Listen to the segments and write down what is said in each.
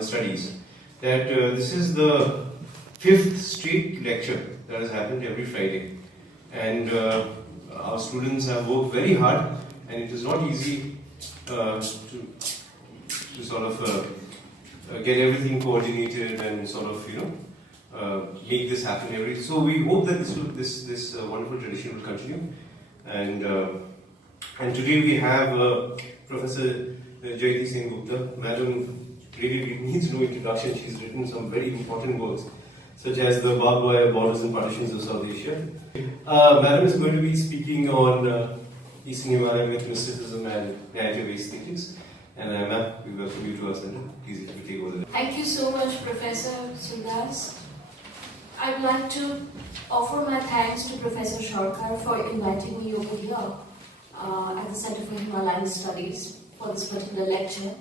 Himalayan Studies that this is the 5th straight lecture that has happened every Friday, and our students have worked very hard, and it is not easy to sort of get everything coordinated and sort of make this happen every. So we hope that this wonderful tradition will continue, and today we have Professor JAYITA SENGUPTA. Madam really needs no introduction. She's written some very important works, such as the Barbed Wire Borders and Partitions of South Asia. Madam is going to be speaking on Eastern Himalayan mysticism and narrative aesthetics. And ma'am, we welcome you to our center. Please, if you take over. Thank you so much, Professor Sundas. I'd like to offer my thanks to Professor Sharkar for inviting me over here at the Center for Himalayan Studies for this particular lecture.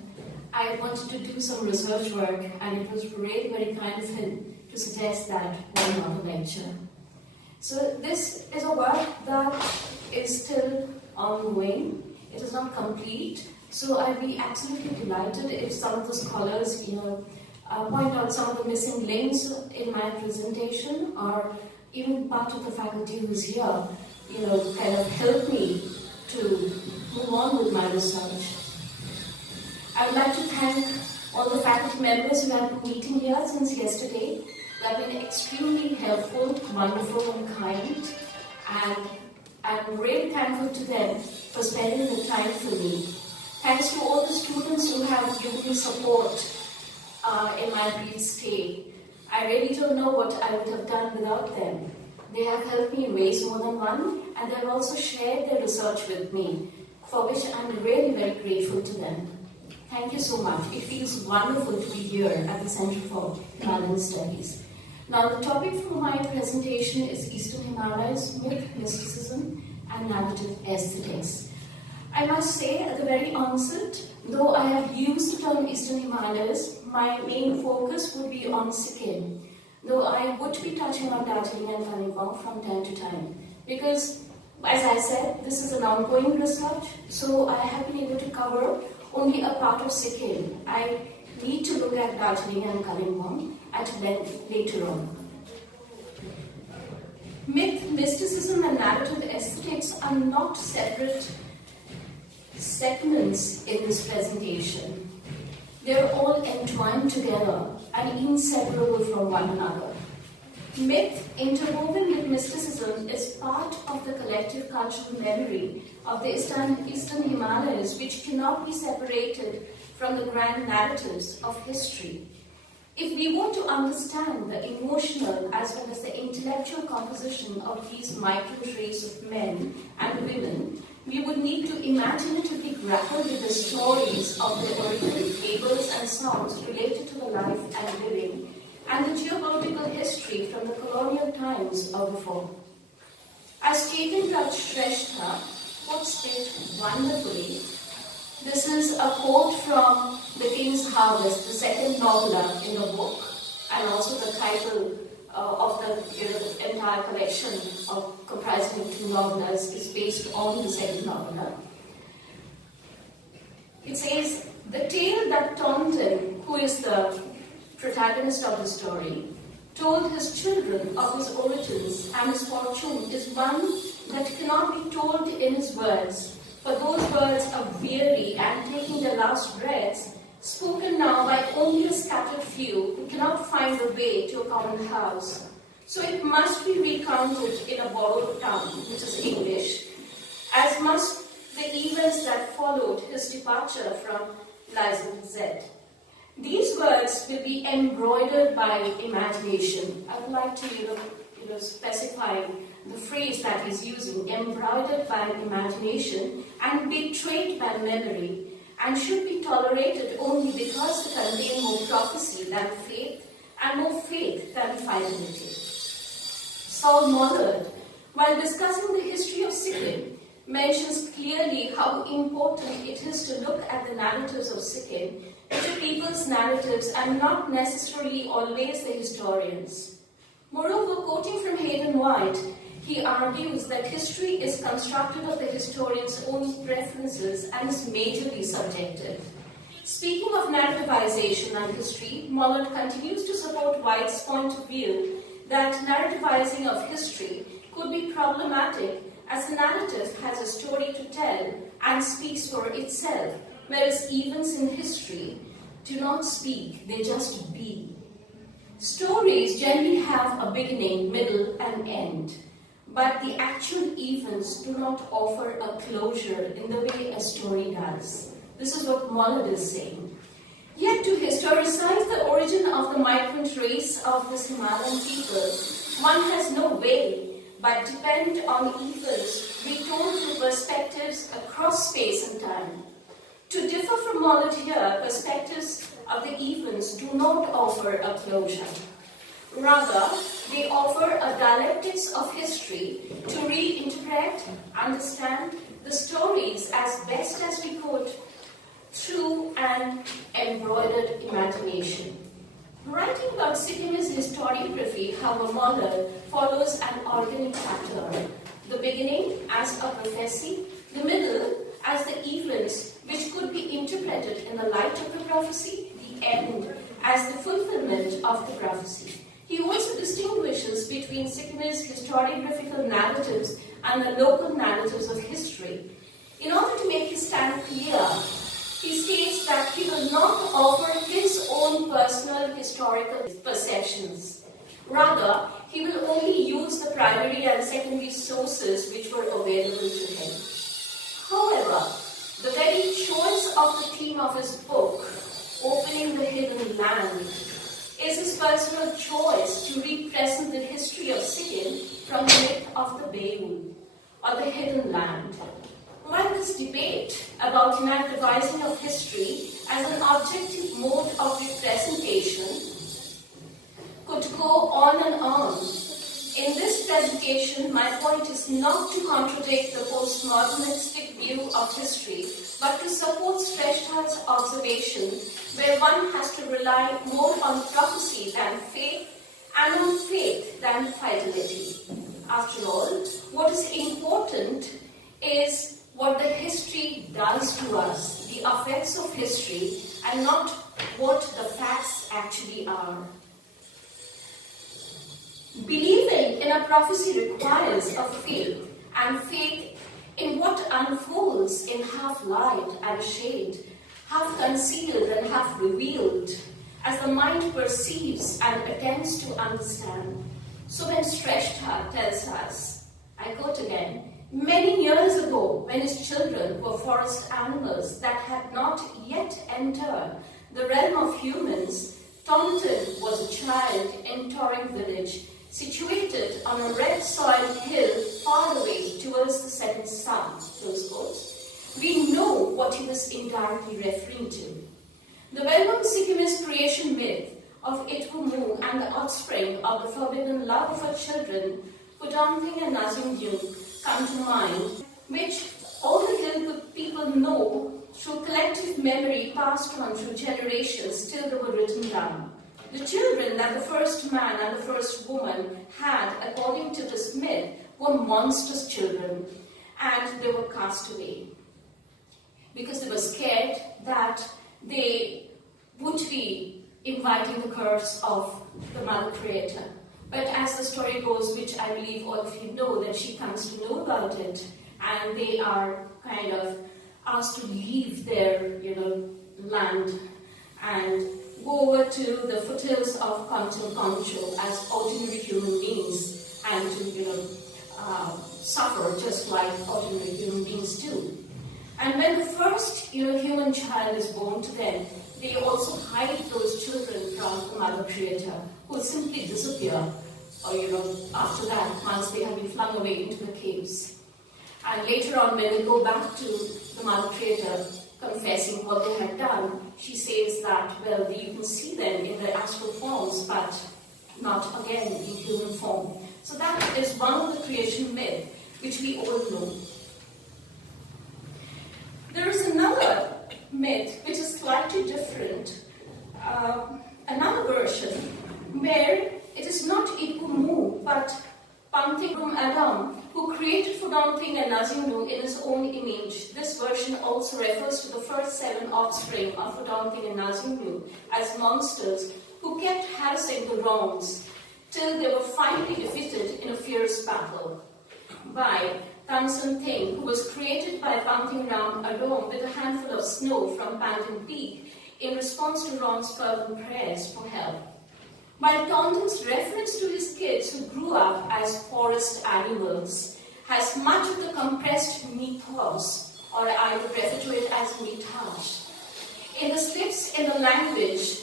I wanted to do some research work, and it was really very kind of him to suggest that why not a lecture. So this is a work that is still ongoing. It is not complete. So I'd be absolutely delighted if some of the scholars point out some of the missing links in my presentation, or even part of the faculty who's here, kind of help me to move on with my research. I would like to thank all the faculty members who have been meeting here since yesterday. They have been extremely helpful, wonderful and kind, and I'm really thankful to them for spending the time for me. Thanks to all the students who have given me support in my brief stay. I really don't know what I would have done without them. They have helped me raise more than one, and they have also shared their research with me, for which I'm really very grateful to them. Thank you so much. It feels wonderful to be here at the Center for Himalayan Studies. Now, the topic for my presentation is Eastern Himalayas, myth, mysticism, and narrative aesthetics. I must say at the very onset, though I have used the term Eastern Himalayas, my main focus would be on Sikkim, though I would be touching on Darjeeling and Kalimpong from time to time, because, as I said, this is an ongoing research, so I have been able to cover only a part of Sikkim. I need to look at Darjeeling and Kalimpong at length later on. Myth, mysticism, and narrative aesthetics are not separate segments in this presentation. They're all entwined together and inseparable from one another. Myth, interwoven with mysticism, is part of the collective cultural memory of the Eastern Himalayas, which cannot be separated from the grand narratives of history. If we want to understand the emotional as well as the intellectual composition of these migrant race of men and women, we would need to imaginatively grapple with the stories of the origin, fables and songs related to the life and living, and the geopolitical history from the colonial times or before. As Chetan Raj Shrestha puts it wonderfully, this is a quote from The King's Harvest, the second novella in the book, and also the title of the entire collection comprising of 2 novellas is based on the second novella. It says, the tale that Taunton, who is the protagonist of the story, told his children of his origins and his fortune is one that cannot be told in his words, for those words are weary and taking their last breaths, spoken now by only a scattered few who cannot find the way to a common house. So it must be recounted in a borrowed tongue, which is English, as must the events that followed his departure from Lizen Z. These words will be embroidered by imagination. I would like to specify the phrase that he's using, embroidered by imagination and betrayed by memory, and should be tolerated only because they contain more prophecy than faith, and more faith than fidelity. Saul Mollard, while discussing the history of Sikkim, mentions clearly how important it is to look at the narratives of Sikkim, which are people's narratives and not necessarily always the historians. Moreover, quoting from Hayden White, he argues that history is constructed of the historian's own preferences and is majorly subjective. Speaking of narrativization and history, Mollett continues to support White's point of view that narrativizing of history could be problematic as a narrative has a story to tell and speaks for itself, whereas events in history do not speak, they just be. Stories generally have a beginning, middle, and end, but the actual events do not offer a closure in the way a story does. This is what Mollett is saying. Yet to historicize the origin of the migrant race of this Himalayan people, one has no way but depend on events retold through perspectives across space and time. To differ from Mollett here, perspectives of the events do not offer a closure. Rather, they offer a dialectics of history to reinterpret, understand the stories as best as we could through an embroidered imagination. Writing about Sikkim's historiography, however, Mollett follows an organic pattern. The beginning as a prophecy, the middle as the events which could be interpreted in the light of the prophecy, the end as the fulfillment of the prophecy. He also distinguishes between Sikkim's historiographical narratives and the local narratives of history. In order to make his stand clear, he states that he will not offer his own personal historical perceptions. Rather, he will only use the primary and secondary sources which were available to him. However, the very choice of the theme of his book, Opening the Hidden Land, is his personal choice to represent the history of Sikkim from the myth of the Beowulf, or the hidden land. While this debate about narrativizing of history as an objective mode of representation could go on and on, in this presentation my point is not to contradict the postmodernistic view of history, but to support Shrestha's observation where one has to rely more on prophecy than faith and on faith than fidelity. After all, what is important is what the history does to us, the effects of history, and not what the facts actually are. Believing in a prophecy requires a faith, and faith in what unfolds in half light and shade, half concealed and half revealed, as the mind perceives and attempts to understand. So when Shrestha tells us, I quote again, many years ago, when his children were forest animals that had not yet entered the realm of humans, Taunton was a child in Torring village, situated on a red-soiled hill far away towards the setting sun, close quotes. We know what he was indirectly referring to. The well-known Sikkimese creation myth of Itwumu and the offspring of the forbidden love of her children, Pudamping and Nazumgyung, come to mind, which all the hill people know through collective memory passed on through generations till they were written down. The children that the first man and the first woman had, according to this myth, were monstrous children, and they were cast away because they were scared that they would be inviting the curse of the Mother Creator. But as the story goes, which I believe all of you know, that she comes to know about it, and they are kind of asked to leave their, land and go over to the foothills of Kontum Koncho as ordinary human beings and to, suffer just like ordinary human beings do. And when the first, human child is born to them, they also hide those children from the Mother Creator, who simply disappear, or, after that, once they have been flung away into the caves. And later on, when they go back to the Mother Creator, confessing what they had done, she says that, well, you can see them in their astral forms, but not again in human form. So that is one of the creation myths, which we all know. There is another myth which is slightly different, another version, where it is not Ipumu, but Pantikrum Adam, who created Fudongting and Nazimnu in his own image, this version also refers to the first 7 offspring of Fudongting and Nazimnu as monsters who kept harassing the wrongs till they were finally defeated in a fierce battle by Tansun Thing, who was created by Pangting Ram Adom with a handful of snow from Pandan Peak in response to Ron's fervent prayers for help. While Taunton's reference to his kids who grew up as forest animals has much of the compressed mythos, or I would refer to it as mythos. In the slips in the language,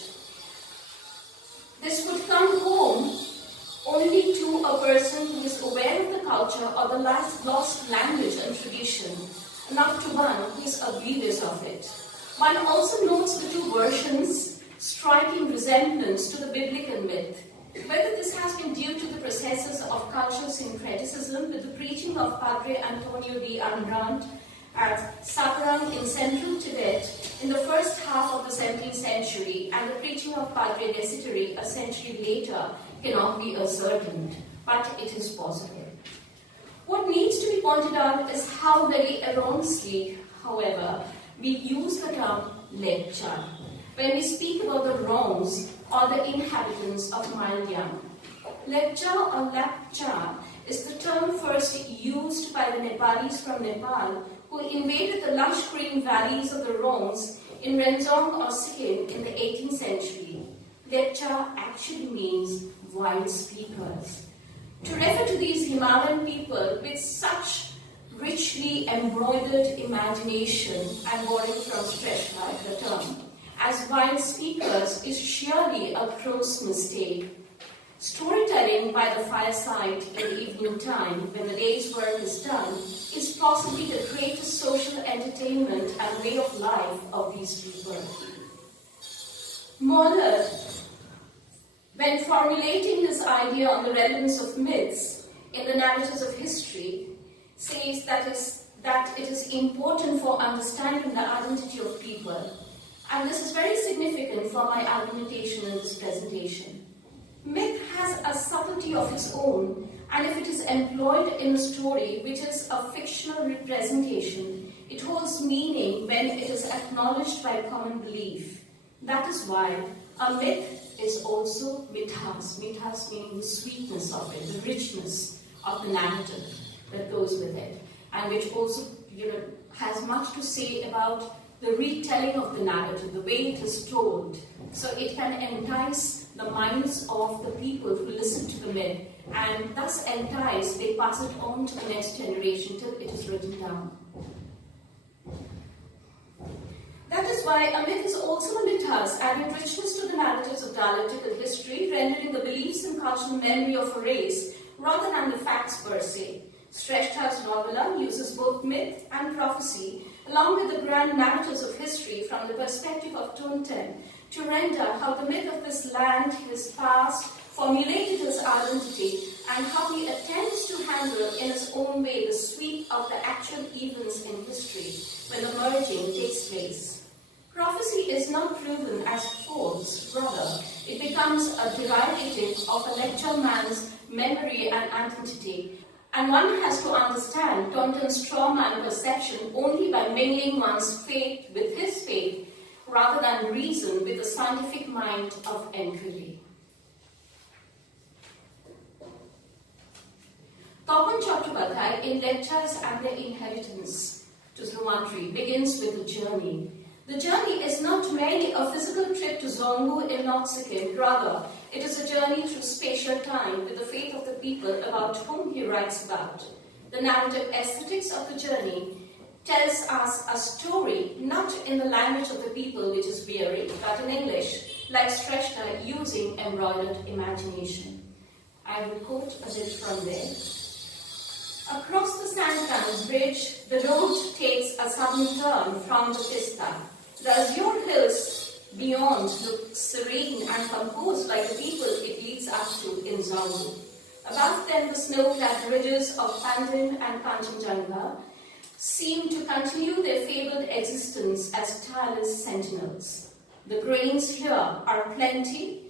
this would come home only to a person who is aware of the culture or the lost language and tradition, not to one who is oblivious of it. One also notes the 2 versions striking resemblance to the biblical myth. Whether this has been due to the processes of cultural syncretism with the preaching of Padre Antonio de Andrant at Saparang in central Tibet in the first half of the 17th century and the preaching of Padre Desideri a century later cannot be ascertained, but it is possible. What needs to be pointed out is how very erroneously, however, we use the term lecture when we speak about the wrongs or the inhabitants of Malyam. Lecture or lapcha is the term first used by the Nepalis from Nepal who invaded the lush green valleys of the Rongs in Renzong or Sikkim in the 18th century. Lecture actually means wild speakers. To refer to these Himalayan people with such richly embroidered imagination, I'm borrowing from Streshka, the term, as wild speakers is surely a gross mistake. Storytelling by the fireside in the evening time, when the day's work is done, is possibly the greatest social entertainment and way of life of these people. Moller, when formulating his idea on the relevance of myths in the narratives of history, says that it is important for understanding the identity of people. And this is very significant for my argumentation in this presentation. Myth has a subtlety of its own, and if it is employed in a story which is a fictional representation, it holds meaning when it is acknowledged by common belief. That is why a myth is also mythos. Mythos meaning the sweetness of it, the richness of the narrative that goes with it, and which also has much to say about the retelling of the narrative, the way it is told. So it can entice the minds of the people who listen to the myth, and thus entice, they pass it on to the next generation till it is written down. That is why a myth is also a mythos, adding richness to the narratives of dialectical history, rendering the beliefs and cultural memory of a race rather than the facts per se. Shrestha's novella uses both myth and prophecy, along with the grand narratives of history from the perspective of Tunten, to render how the myth of this land, his past, formulated his identity, and how he attempts to handle in his own way the sweep of the actual events in history when the merging takes place. Prophecy is not proven as false, rather, it becomes a derivative of a lecture man's memory and identity, and one has to understand Taunton's trauma and perception only by mingling one's faith with his faith, rather than reason with the scientific mind of inquiry. Tapan Chattopadhyay in Lectures and Their Inheritance to Sumantri begins with the journey. The journey is not merely a physical trip to Zongu in North Sikkim, rather, it is a journey through spatial time with the faith of the people about whom he writes about. The narrative aesthetics of the journey tells us a story not in the language of the people, which is weary, but in English, like Shrestha using embroidered imagination. I will quote a bit from there. Across the Sandcan bridge, the road takes a sudden turn from the Pista. The azure hills beyond look serene and composed like the people it leads up to in Zongu. Above them, the snow-clad ridges of Pandan and Kanchenjunga seem to continue their fabled existence as tireless sentinels. The grains here are plenty,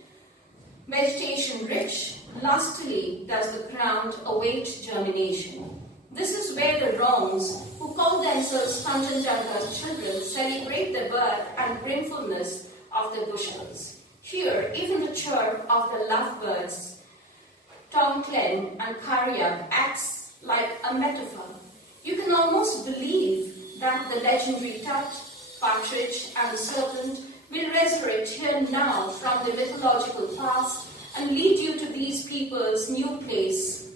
vegetation rich, lustily does the ground await germination. This is where the Rongs, who call themselves Kanchenjunga's children, celebrate the birth and brimfulness of the bushels. Here, even the chirp of the lovebirds, Tongklen and Karyak, acts like a metaphor. You can almost believe that the legendary tut, partridge, and the serpent will resurrect here now from the mythological past and lead you to these people's new place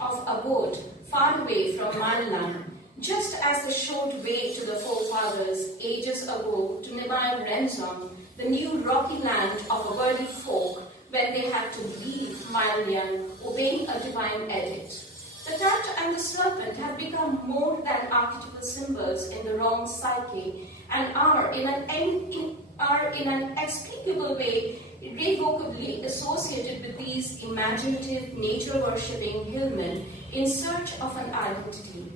of abode, far away from mainland, just as they showed way to the forefathers ages ago to Nimayan Renzon, the new rocky land of a worthy folk, when they had to leave Mainland, obeying a divine edict. The tut and the serpent have become more than archetypal symbols in the wrong psyche and are in an inexplicable way irrevocably associated with these imaginative, nature-worshipping hillmen in search of an identity.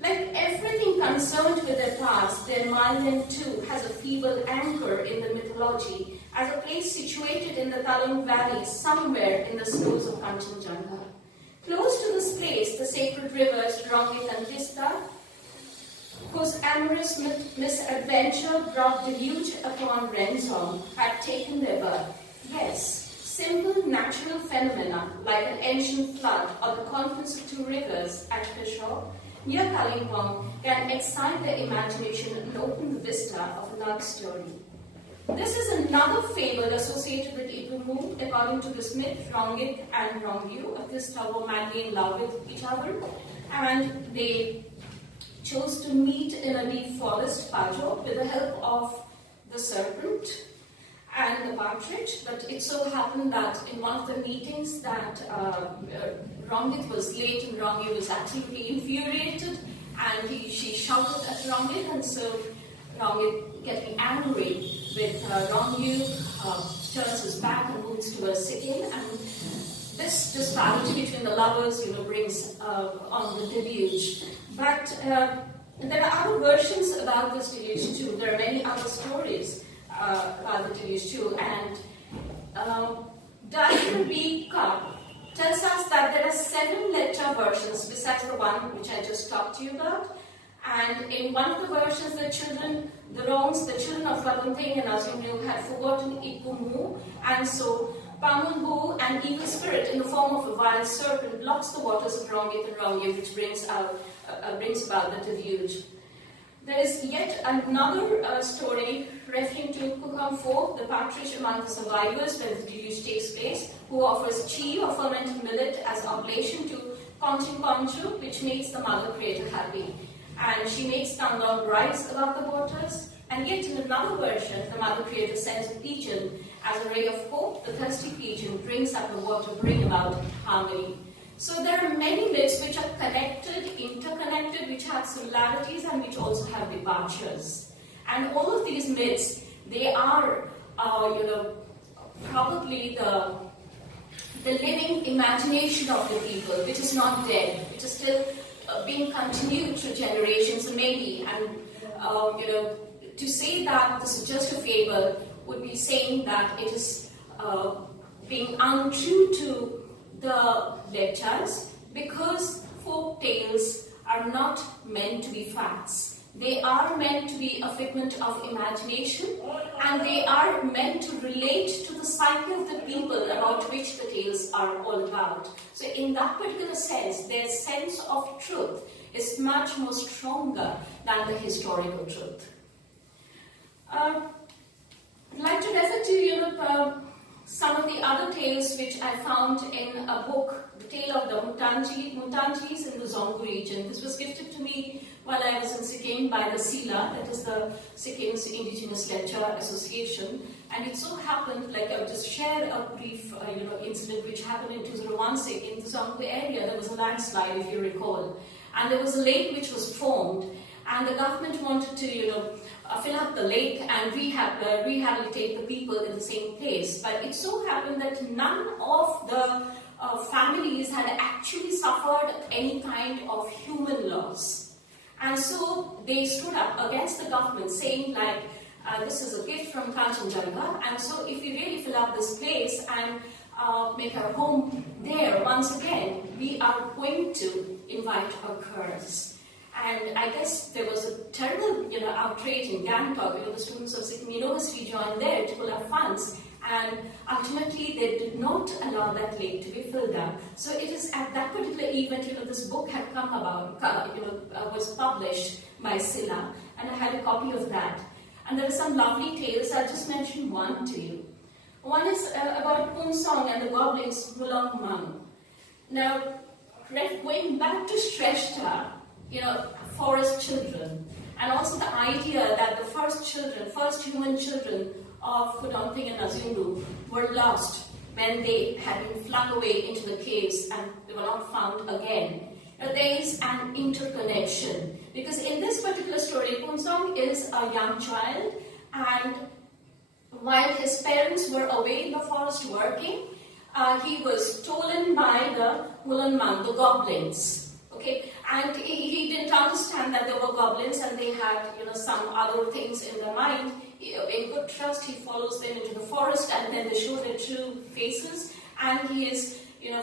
Like everything concerned with their past, their Mainland too has a feeble anchor in the mythology as a place situated in the Talung Valley somewhere in the snows of Kanchenjunga. Close to this place, the sacred rivers Rongit and Tista, whose amorous misadventure brought deluge upon Renzong, had taken their birth. Yes, simple natural phenomena like an ancient flood or the confluence of two rivers at Peshawar near Kalimpong can excite the imagination and open the vista of another story. This is another fable associated with Ipumu. According to this myth, Rongit and Rongyu, a Krista, were madly in love with each other, and they chose to meet in a deep forest, Pajo, with the help of the serpent and the partridge. But it so happened that in one of the meetings that Rongit was late and Rongyu was absolutely infuriated, and she shouted at Rongit, and so Rongit, getting angry with Rongyu, turns his back and moves towards Sikkim, and this disparity between the lovers, brings on the deluge. But there are other versions about this deluge too. There are many other stories about the deluge too, and Dr. B. Cup tells us that there are 7 lecture versions besides the one which I just talked to you about. And in one of the versions, the children of Vagunting and Azumnu had forgotten Ikumu, and so Pamunbu, an evil spirit in the form of a wild serpent, blocks the waters of Rongit and Rongye, which brings about the deluge. There is yet another story referring to Kukamfo, the partridge among the survivors when the deluge takes place, who offers chi or fermented millet as oblation to Konchin, which makes the mother creator happy. And she makes Tandong rise above the waters. And yet in another version, the mother creator sends a pigeon as a ray of hope. The thirsty pigeon brings up the water, bring about harmony. So there are many myths which are connected, interconnected, which have similarities and which also have departures. And all of these myths, they are, probably the living imagination of the people, which is not dead, which is still being continued through generations, and maybe, and to say that this is just a fable would be saying that it is being untrue to the lectures, because folk tales are not meant to be facts. They are meant to be a figment of imagination, and they are meant to relate to the psyche of the people about which the tales are all about. So in that particular sense, their sense of truth is much more stronger than the historical truth. I'd like to refer to some of the other tales which I found in a book, the tale of the Mutanjis in the Zongu region. This was gifted to me while I was in Sikkim by the SILA, that is the Sikkim's Indigenous Lecture Association. And it so happened, like I'll just share a brief incident which happened in 2016 in the Zongu area. There was a landslide, if you recall. And there was a lake which was formed, and the government wanted to fill up the lake and rehabilitate the people in the same place. But it so happened that none of the families had actually suffered any kind of human loss. And so they stood up against the government saying this is a gift from Kanchenjunga, and so if we really fill up this place and make our home there once again, we are going to invite our curse. And I guess there was a terrible, outrage in Gangtok. The students of Sikkim University joined there to pull up funds, and ultimately they did not allow that lake to be filled up. So it is at that particular event, this book had come about, was published by Silla, and I had a copy of that. And there are some lovely tales. I'll just mention one to you. One is about Poon Song and the goblins Mulong Mang. Now, going back to Shrestha, forest children, and also the idea that the first human children of Kudamping and Azundu were lost when they had been flung away into the caves and they were not found again. Now, there is an interconnection, because in this particular story, Poon Song is a young child, and while his parents were away in the forest working, he was stolen by the Mulan Mang, the goblins. Okay, and he didn't understand that there were goblins and they had, some other things in their mind. In good trust, he follows them into the forest, and then they show their true faces, and he is,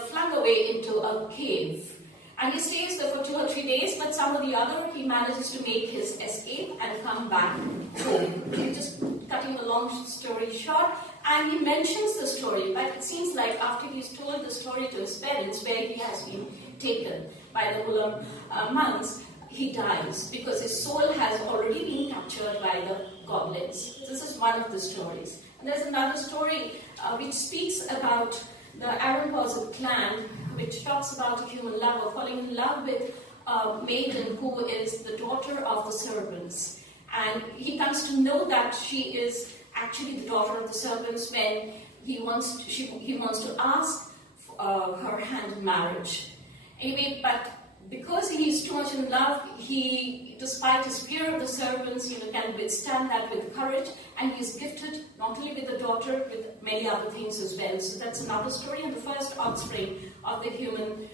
flung away into a cave. And he stays there for 2 or 3 days, but somehow or the other, he manages to make his escape and come back home. Okay, just cutting a long story short, and he mentions the story, but it seems like after he's told the story to his parents, where he has been taken by the Mulam monks, he dies because his soul has already been captured by the goblins. This is one of the stories. And there's another story which speaks about the Aramposit clan, which talks about a human lover falling in love with a maiden who is the daughter of the servants. And he comes to know that she is actually the daughter of the servants when he wants to ask her hand in marriage. Anyway, but because he is too much in love, he, despite his fear of the servants, can withstand that with courage, and he is gifted not only with the daughter, with many other things as well. So that's another story, and the first offspring of the human,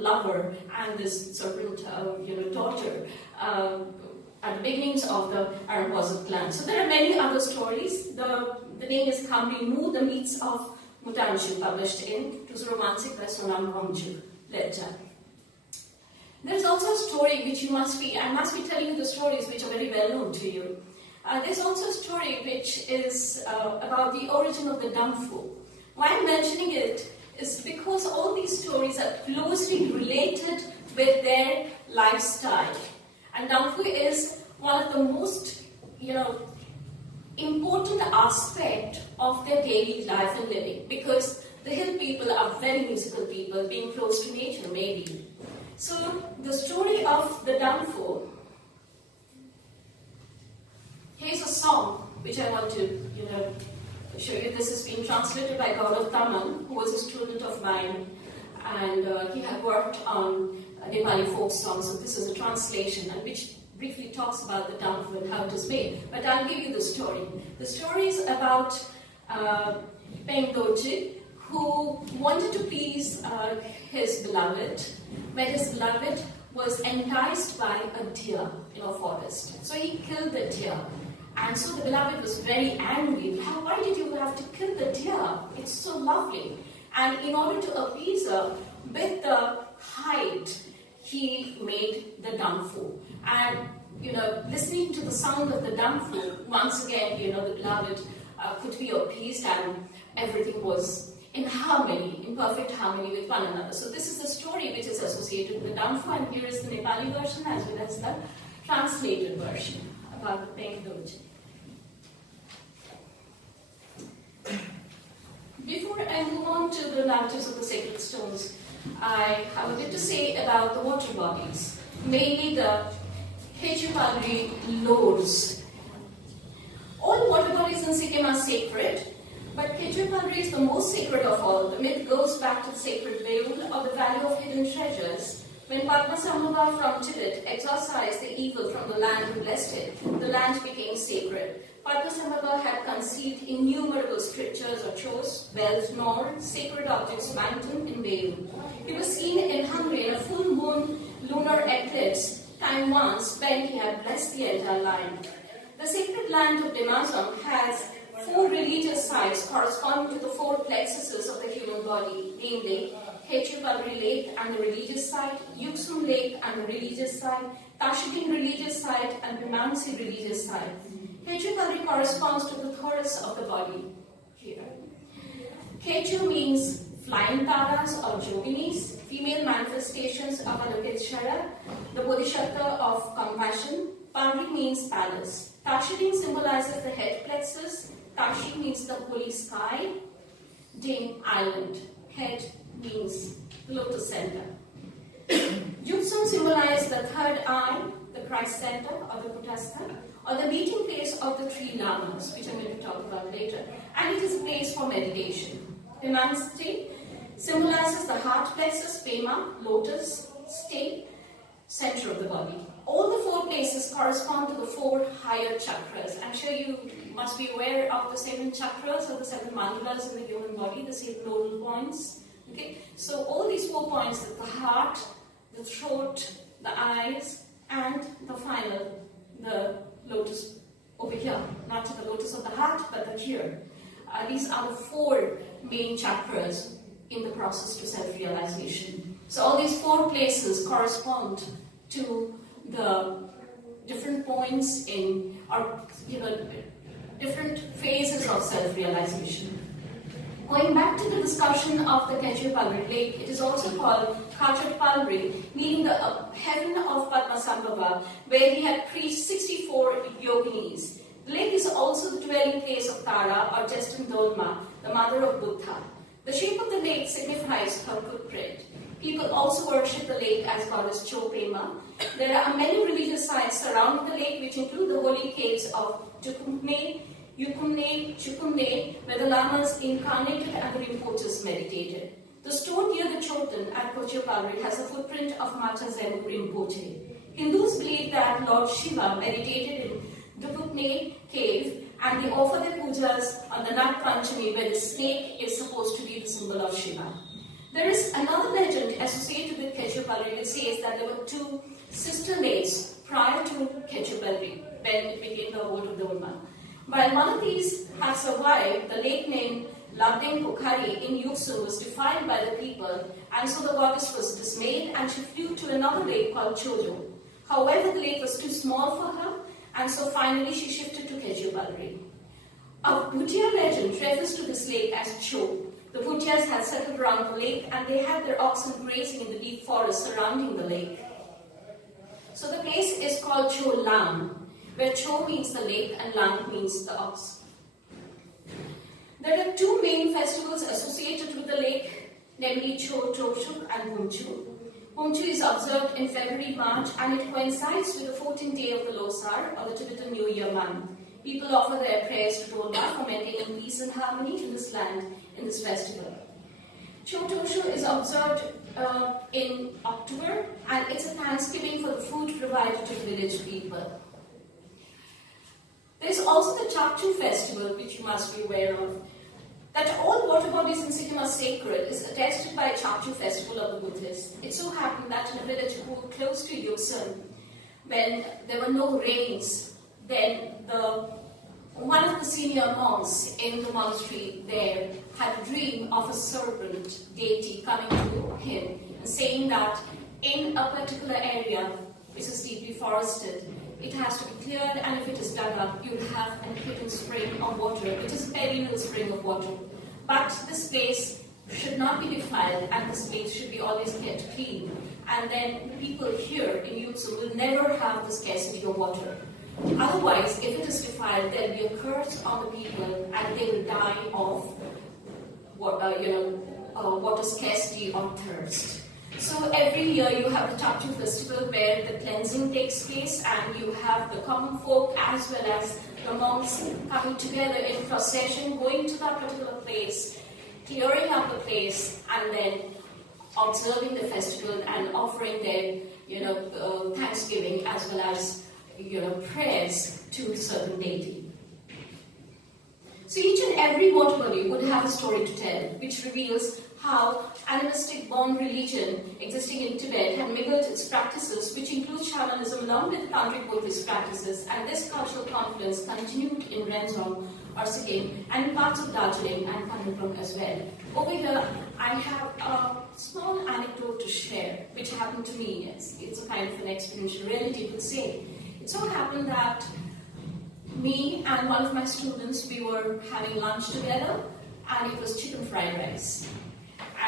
lover and this servant, daughter, at the beginnings of the Aramposit clan. So there are many other stories. The name is Kambi Mu, the Meets of Mutanju, published in Tuzromansik by Sonam Romju, lecture. There's also a story which I must be telling you the stories which are very well known to you. There's also a story which is about the origin of the Damfu. Why I'm mentioning it is because all these stories are closely related with their lifestyle. And Damfu is one of the most, important aspect of their daily life and living, because the hill people are very musical people, being close to nature maybe. So the story of the Damfu, here's a song which I want to, show you. This has been translated by Gaurav Taman, who was a student of mine, and he had worked on Nepali folk songs. So this is a translation, and which briefly talks about the Damfu and how it is made. But I'll give you the story. The story is about Peng Doji, who wanted to please his beloved, when his beloved was enticed by a deer in a forest. So he killed the deer. And so the beloved was very angry. Why did you have to kill the deer? It's so lovely. And in order to appease her, with the hide, he made the Damfu. And, listening to the sound of the Damfu, once again, the beloved could be appeased, and everything was in harmony, in perfect harmony with one another. So this is the story which is associated with the Damfu, and here is the Nepali version as well as the translated version about the Peng Doji. Before I move on to the narratives of the sacred stones, I have a bit to say about the water bodies, mainly the Khechupalri lores. All water bodies in Sikkim are sacred, but Khechupalri is the most sacred of all. The myth goes back to the sacred Beul, or the Valley of Hidden Treasures. When Padmasambhava from Tibet exorcised the evil from the land and blessed it, the land became sacred. Padmasambhava had conceived innumerable scriptures or chos, bells, nor sacred objects wanton in Beul. He was seen in Hungary in a full moon lunar eclipse time once when he had blessed the entire land. The sacred land of Demazon has 4 religious sites corresponding to the 4 plexuses of the human body, namely Ketchupalri Lake and the religious site, Yuksum Lake and the religious site, Tashiking religious site, and Bimansi religious site. Ketchupalri corresponds to the thorax of the body here. Kechu means flying taras or yoginis, female manifestations of Alokeshwara, the Bodhisattva of compassion. Palri means palace. Tashiking symbolizes the head plexus. Tashi means the holy sky. Ding, island. Head means lotus center. Yuksum symbolizes the third eye, the Christ center or the Kutastha, or the meeting place of the 3 lamas, which I'm going to talk about later, and it is a place for meditation. Vimansti symbolizes the heart plexus, Pema, lotus, state, center of the body. All the 4 places correspond to the 4 higher chakras. I'm sure you must be aware of the 7 chakras or the 7 mandalas in the human body, the 7 nodal points. Okay, so all these 4 points, the heart, the throat, the eyes, and the final, the lotus over here. Not the lotus of the heart, but the here. These are the 4 main chakras in the process to self-realization. So all these 4 places correspond to the different points in, or different phases of self-realization. Going back to the discussion of the Ketchupalri Lake, it is also called Kachatpalri, meaning the heaven of Padmasambhava, where he had preached 64 yoginis. The lake is also the dwelling place of Tara or Destined Dolma, the mother of Buddha. The shape of the lake signifies her footprint. People also worship the lake as goddess Chopema. There are many religious sites surrounding the lake, which include the holy caves of Tukumne, Yukumne, Chukumne, where the lamas incarnated and the Rinpoches meditated. The stone near the Chotan at Kochupalri has a footprint of Mata Zen Rinpoche. Hindus believe that Lord Shiva meditated in Dupukne cave, and they offer their pujas on the Nag Panchami, where the snake is supposed to be the symbol of Shiva. There is another legend associated with Ketchupalri which says that there were 2 sister lakes prior to Ketchupalri, when it became the abode of the Dharma. While one of these has survived, the lake named Labdeng Pokhari in Yuksum was defiled by the people, and so the goddess was dismayed and she flew to another lake called Chojo. However, the lake was too small for her, and so finally she shifted to Ketchupalri. A Bhutia legend refers to this lake as Cho. The Bhutias had settled around the lake and they had their oxen grazing in the deep forest surrounding the lake. So the place is called Cho Lam, where Cho means the lake and Lam means the ox. There are 2 main festivals associated with the lake, namely Cho Toshuk and Bumchu. Bumchu is observed in February-March and it coincides with the 14th day of the Losar, or the Tibetan New Year month. People offer their prayers to Dolma for maintaining peace and harmony in this land in this festival. Chotoshu is observed in October, and it's a thanksgiving for the food provided to the village people. There is also the Chakchu festival, which you must be aware of. That all water bodies in Sikkim are sacred is attested by a Chakchu festival of the Buddhists. It so happened that in a village close to Yuksum, when there were no rains, then one of the senior monks in the monastery there had a dream of a serpent deity coming to him and saying that in a particular area which is deeply forested, it has to be cleared, and if it is dug up, you'll have a hidden spring of water. It is a perennial spring of water. But the space should not be defiled, and the space should be always kept clean. And then people here in Yuksum will never have the scarcity of water. Otherwise, if it is defiled, there will be a curse on the people, and they will die of water scarcity or thirst. So every year you have the Chakchu festival where the cleansing takes place, and you have the common folk as well as the monks coming together in procession, going to that particular place, clearing up the place, and then observing the festival and offering their thanksgiving as well as prayers to a certain deity. So each and every water body would have a story to tell, which reveals how animistic born religion existing in Tibet had mingled its practices, which include shamanism along with tantric Buddhist practices, and this cultural confluence continued in Renzong or Sikkim, and in parts of Darjeeling and Karakoram as well. Over here, I have a small anecdote to share, which happened to me. It's a kind of an experiential reality, you could say. It so happened that me and one of my students, we were having lunch together, and it was chicken fried rice.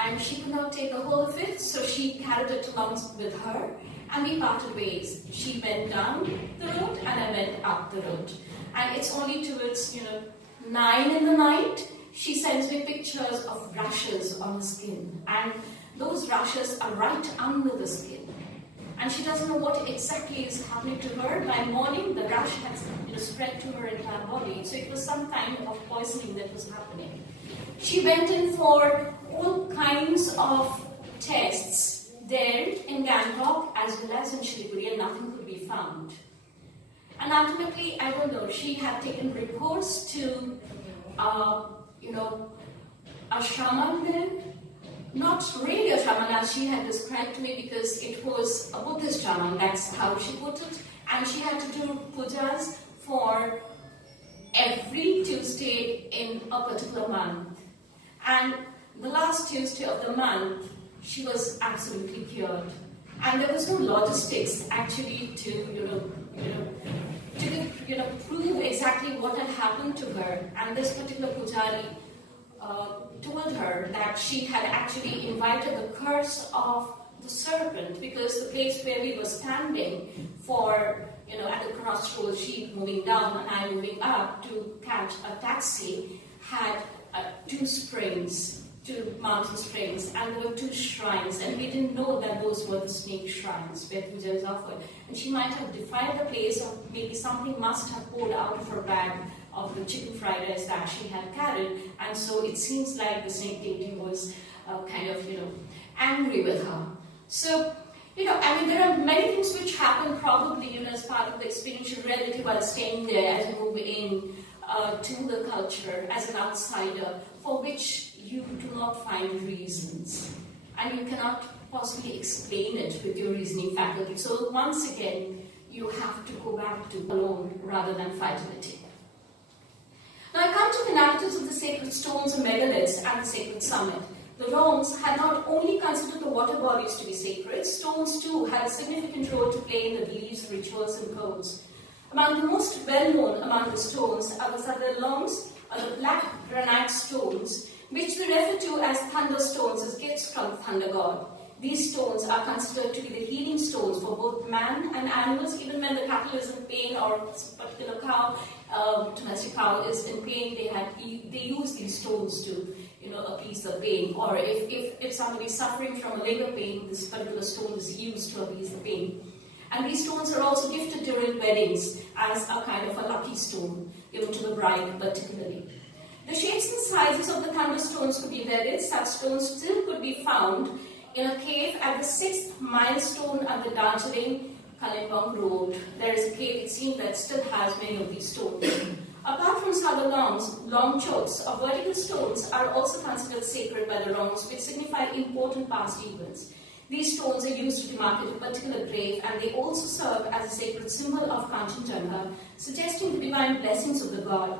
And she could not take the whole of it, so she carried it along with her, and we parted ways. She went down the road, and I went up the road. And it's only towards, 9 in the night, she sends me pictures of rashes on the skin. And those rashes are right under the skin. And she doesn't know what exactly is happening to her. By morning, the rash had spread to her entire body. So it was some kind of poisoning that was happening. She went in for all kinds of tests there in Gangtok as well as in Siliguri, and nothing could be found. And ultimately, I don't know, she had taken reports to, a shaman there. Not really a shaman as she had described to me, because it was a Buddhist shaman, that's how she put it. And she had to do pujas for every Tuesday in a particular month. And the last Tuesday of the month, she was absolutely cured. And there was no logistics actually to, prove exactly what had happened to her. And this particular pujari told her that she had actually invited the curse of the serpent, because the place where we were standing for, at the crossroads, she moving down and I moving up to catch a taxi, had two mountain springs, and there were two shrines, and we didn't know that those were the snake shrines where puja is offered. And she might have defiled the place, or maybe something must have poured out of her bag of the chicken fried rice that she had carried, and so it seems like the snake deity was angry with her. So, there are many things which happen probably, as part of the experiential reality while staying there as you move in to the culture as an outsider, for which you do not find reasons. And you cannot possibly explain it with your reasoning faculty. So once again, you have to go back to alone rather than fidelity. Now I come to the narratives of the sacred stones and megaliths at the sacred summit. The Roms had not only considered the water bodies to be sacred, stones too had a significant role to play in the beliefs, rituals, and codes. Among the most well-known among the stones are the Sadalongs, or the black granite stones, which we refer to as thunderstones, as gifts from the thunder god. These stones are considered to be the healing stones for both man and animals. Even when the cattle is in pain, or a particular cow, domestic cow is in pain, they use these stones to appease the pain. Or if somebody is suffering from a labor pain, this particular stone is used to appease the pain. And these stones are also gifted during weddings as a kind of a lucky stone, given to the bride particularly. The shapes and sizes of the thunderstones could be varied. Such stones still could be found in a cave at the 6th milestone at the Darjeeling Kalimpong road. There is a cave, it seems, that still has many of these stones. Apart from Sadalongs, long choks or vertical stones are also considered sacred by the Roms, which signify important past events. These stones are used to demarcate a particular grave, and they also serve as a sacred symbol of Kanchenjunga, suggesting the divine blessings of the god.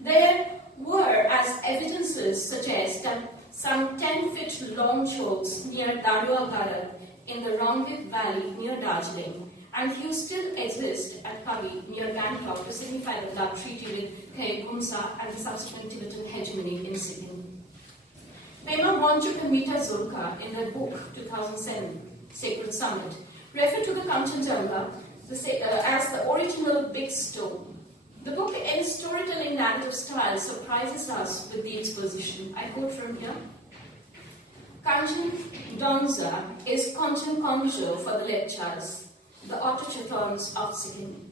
There were, as evidences suggest, some 10-foot long chokes near Darua Bharat in the Rongvik Valley near Darjeeling, and few still exist at Kavi near Gangtok to signify the blood treaty with Khaegumsa and the subsequent Tibetan hegemony in Sikkim. Pema Wangchuk and Mita Zulka, in their book 2007, Sacred Summit, refer to the Kanchenjunga as the original big stone. The book, in storytelling narrative style, surprises us with the exposition. I quote from here. Kanchenjunga is Kanchenkonjo for the lectures, the autochthones of Sikkim.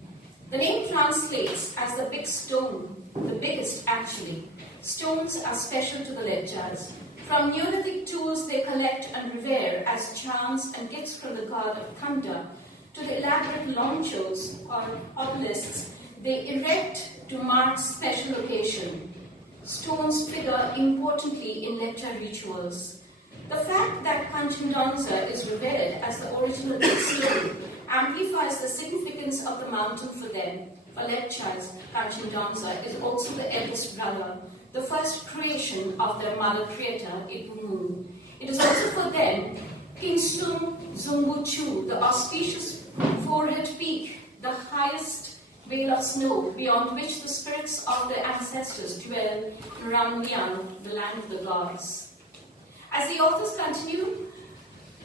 The name translates as the big stone, the biggest actually. Stones are special to the lectures. From Neolithic tools they collect and revere as charms and gifts from the god of thunder, to the elaborate lonchos or obelisks they erect to mark special occasion. Stones figure importantly in lecture rituals. The fact that Kanchenjunga is revered as the original big stone amplifies the significance of the mountain for them. Lectures, Kanchenjunga, is also the eldest brother, the first creation of their mother creator, Ipumun. It is also for them Kingston Zumbuchu, the auspicious forehead peak, the highest veil of snow beyond which the spirits of their ancestors dwell in Ramlian, the land of the gods. As the authors continue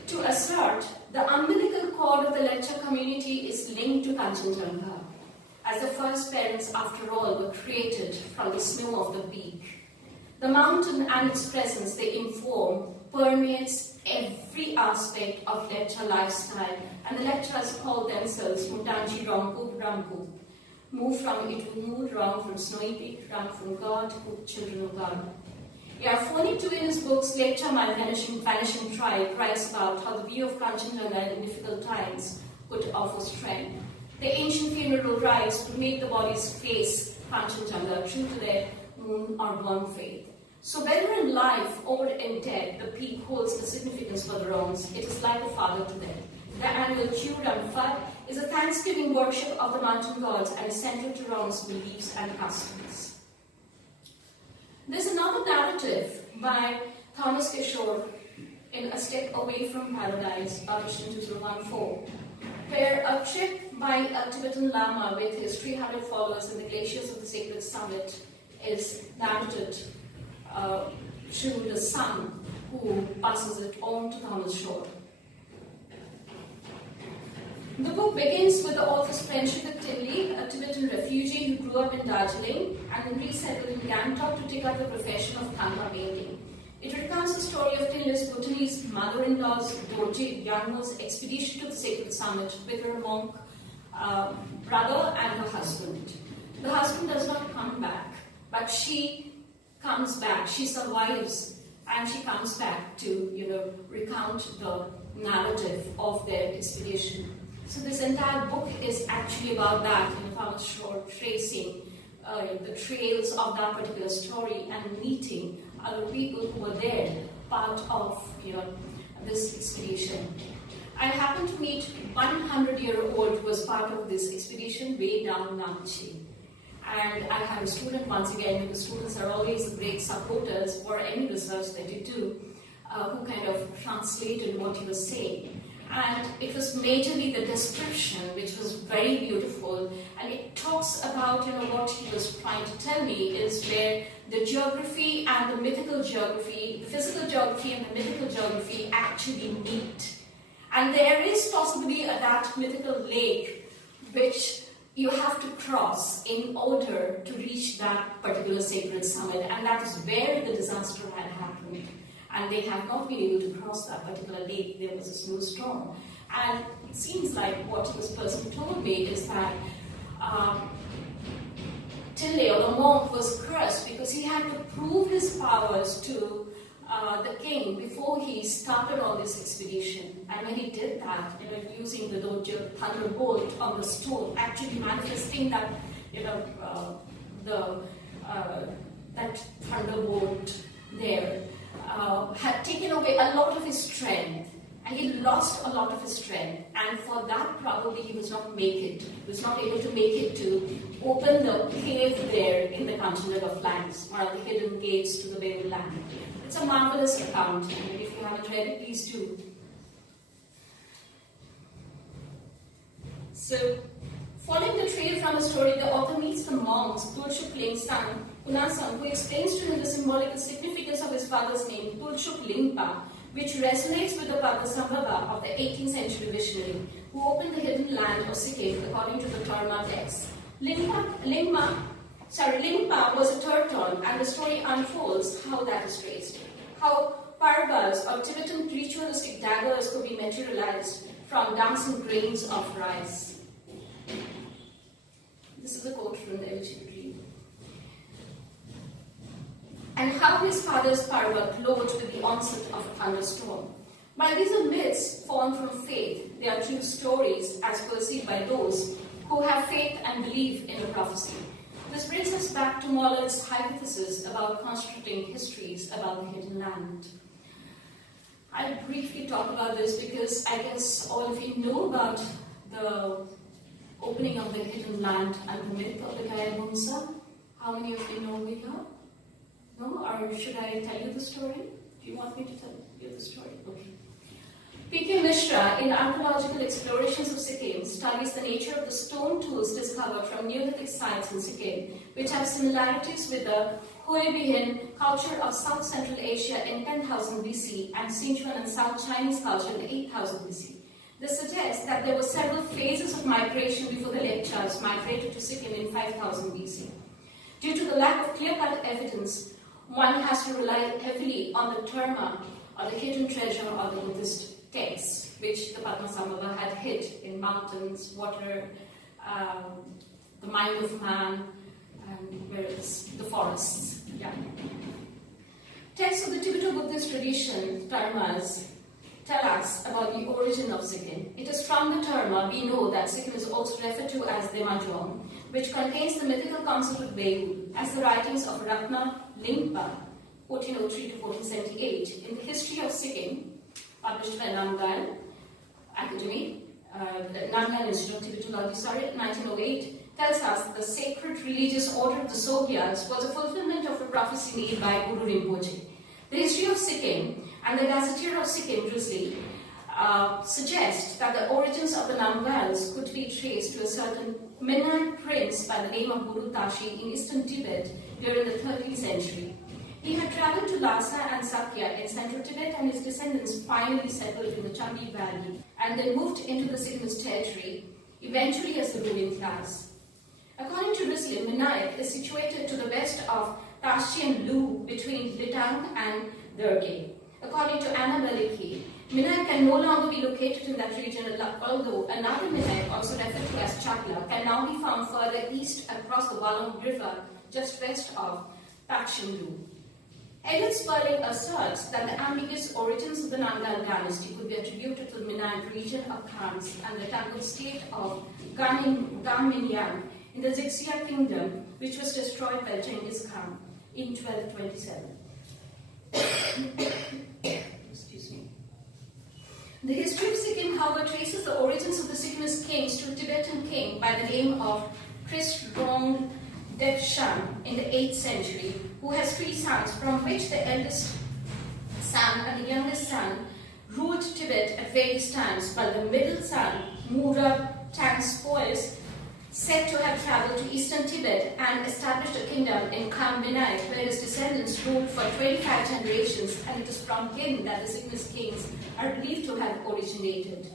to assert, the umbilical cord of the lecture community is linked to Kanchenjunga, as the first parents, after all, were created from the snow of the peak. The mountain and its presence they inform permeates every aspect of lecture lifestyle, and the lecturers call themselves Mutanji Rampu Rampu. Move from Itunu, Ram from Snowy Peak, Ram from God, children of God. Yarfoni too in his books, Lecture My Vanishing Tribe, writes about how the view of Kanchenjunga in difficult times could offer strength. The ancient funeral rites would make the bodies face Kanchenjunga, true to their moon or born faith. So whether in life or in death, the peak holds a significance for the Roms. It is like a father to them. The annual Churam Fat is a thanksgiving worship of the mountain gods and is central to Roms' beliefs and customs. There's another narrative by Thomas Kishore in A Step Away from Paradise, published in 2014, where a trip by a Tibetan Lama with his 300 followers in the glaciers of the sacred summit is narrated through the son who passes it on to Thomas Shore. The book begins with the author's friendship with Timli, a Tibetan refugee who grew up in Darjeeling and then resettled in Gangtok to take up the profession of Thangpa painting. It recounts the story of Timli's Bhutanese mother-in-law's Dorje Gyalmo's expedition to the sacred summit with her monk brother and her husband. The husband does not come back, but she comes back. She survives, and she comes back to recount the narrative of their expedition. So this entire book is actually about that, Thomas Shore tracing the trails of that particular story and meeting other people who were there, part of this expedition. I happened to meet 100-year-old who was part of this expedition way down Namchi. And I had a student, once again, because students are always great supporters for any research that you do, who kind of translated what he was saying. And it was majorly the description, which was very beautiful, and it talks about what he was trying to tell me is where the geography and the mythical geography, the physical geography and the mythical geography actually meet. And there is possibly that mythical lake which you have to cross in order to reach that particular sacred summit, and that is where the disaster had happened. And they have not been able to cross that particular lake. There was a snowstorm. And it seems like what this person told me is that Tille, or the monk, was cursed because he had to prove his powers to the king before he started on this expedition. And when he did that, using the thunderbolt on the stone, actually manifesting that, that thunderbolt there, had taken away a lot of his strength, and he lost a lot of his strength, and for that probably he was not able to make it to open the cave there in the Kanchenjunga flanks, one of the hidden gates to the Bengal land. It's a marvelous account, and if you haven't read it, please do. So, following the trail from the story, the author meets the monks, Tulshuk Lingsan, Unasam, who explains to him the symbolical significance of his father's name, Tulshuk Lingpa, which resonates with the Padmasambhava of the 18th century visionary, who opened the hidden land of Sikkim according to the Torma text. Lingpa was a Turton, and the story unfolds how that is traced. How parvas, or Tibetan ritualistic daggers, could be materialized from dancing grains of rice. This is a quote from the LGB. And how his father's parva glowed with the onset of a thunderstorm. While these are myths formed from faith, they are true stories as perceived by those who have faith and believe in a prophecy. This brings us back to Mollard's hypothesis about constructing histories about the hidden land. I'll briefly talk about this because I guess all of you know about the opening of the hidden land and the myth of the Gaya Bunsa. How many of you know over here? No? Or should I tell you the story? Do you want me to tell you the story? Okay. P.K. Mishra, in Archaeological Explorations of Sikkim, studies the nature of the stone tools discovered from Neolithic sites in Sikkim, which have similarities with the Huaybian culture of South Central Asia in 10,000 BC and Sichuan and South Chinese culture in 8,000 BC. This suggests that there were several phases of migration before the lectures migrated to Sikkim in 5,000 BC. Due to the lack of clear-cut evidence, one has to rely heavily on the terma, or the hidden treasure of the Buddhist texts, which the Padmasambhava had hid in mountains, water, the mind of man, and whereas the forests. Yeah. Texts of the Tibeto-Buddhist tradition, termas, tell us about the origin of Sikkim. It is from the terma we know that Sikkim is also referred to as Demajong, which contains the mythical concept of Beul, as the writings of Ratna Lingpa, 1403 to 1478, in the history of Sikkim, published by Namgyal Academy, Namgyal Institute of Tibetology, 1908, tells us the sacred religious order of the Sogyals was a fulfillment of a prophecy made by Guru Rinpoche. The history of Sikkim and the Gazetteer of Sikkim, Drizzly, suggest that the origins of the Namgyals could be traced to a certain Mennonite prince by the name of Guru Tashi in eastern Tibet during the 13th century. He had traveled to Lhasa and Sakya in central Tibet, and his descendants finally settled in the Chambi Valley and then moved into the Sikkimese territory, eventually as the ruling class. According to Risley, Mennonite is situated to the west of Tashi and Lu between Litang and Derge. According to Anna Baliki, Mennonite can no longer be located in that region, although another Mennonite, also referred to as Chakla, can now be found further east across the Balong River, just west of Takshinlu. Elliot Sperling asserts that the ambiguous origins of the Namgyal dynasty could be attributed to the Mennonite region of Khans and the Tangled state of Gaminyan in the Xixia kingdom, which was destroyed by Genghis Khan in 1227. Excuse me. The history of Sikkim, however, traces the origins of the Sikkimese kings to a Tibetan king by the name of Krisrong Devshan in the 8th century, who has 3 sons, from which the eldest son and the youngest son ruled Tibet at various times, while the middle son, Murab Tangspoes, said to have traveled to eastern Tibet and established a kingdom in Kham-Benite, where his descendants ruled for 25 generations, and it is from him that the Sikkimese kings are believed to have originated.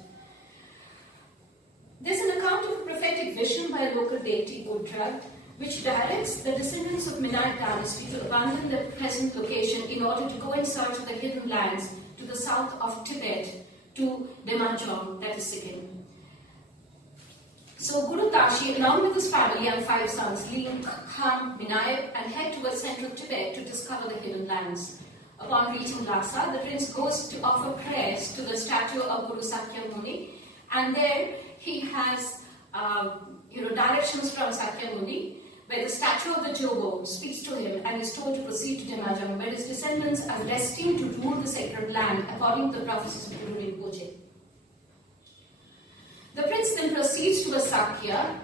There's an account of a prophetic vision by a local deity, Buddha, which directs the descendants of Mennonite dynasty to abandon their present location in order to go in search of the hidden lands to the south of Tibet, to Demajong, that is Sikkim. So Guru Tashi, along with his family and 5 sons, leave Kham Minai and head towards central Tibet to discover the hidden lands. Upon reaching Lhasa, the prince goes to offer prayers to the statue of Guru Sakya Muni, and there he has directions from Sakya Muni, where the statue of the Jogo speaks to him and is told to proceed to Demajong, where his descendants are destined to rule the sacred land according to the prophecies of Guru Rinpoche. The prince then proceeds to Sakya,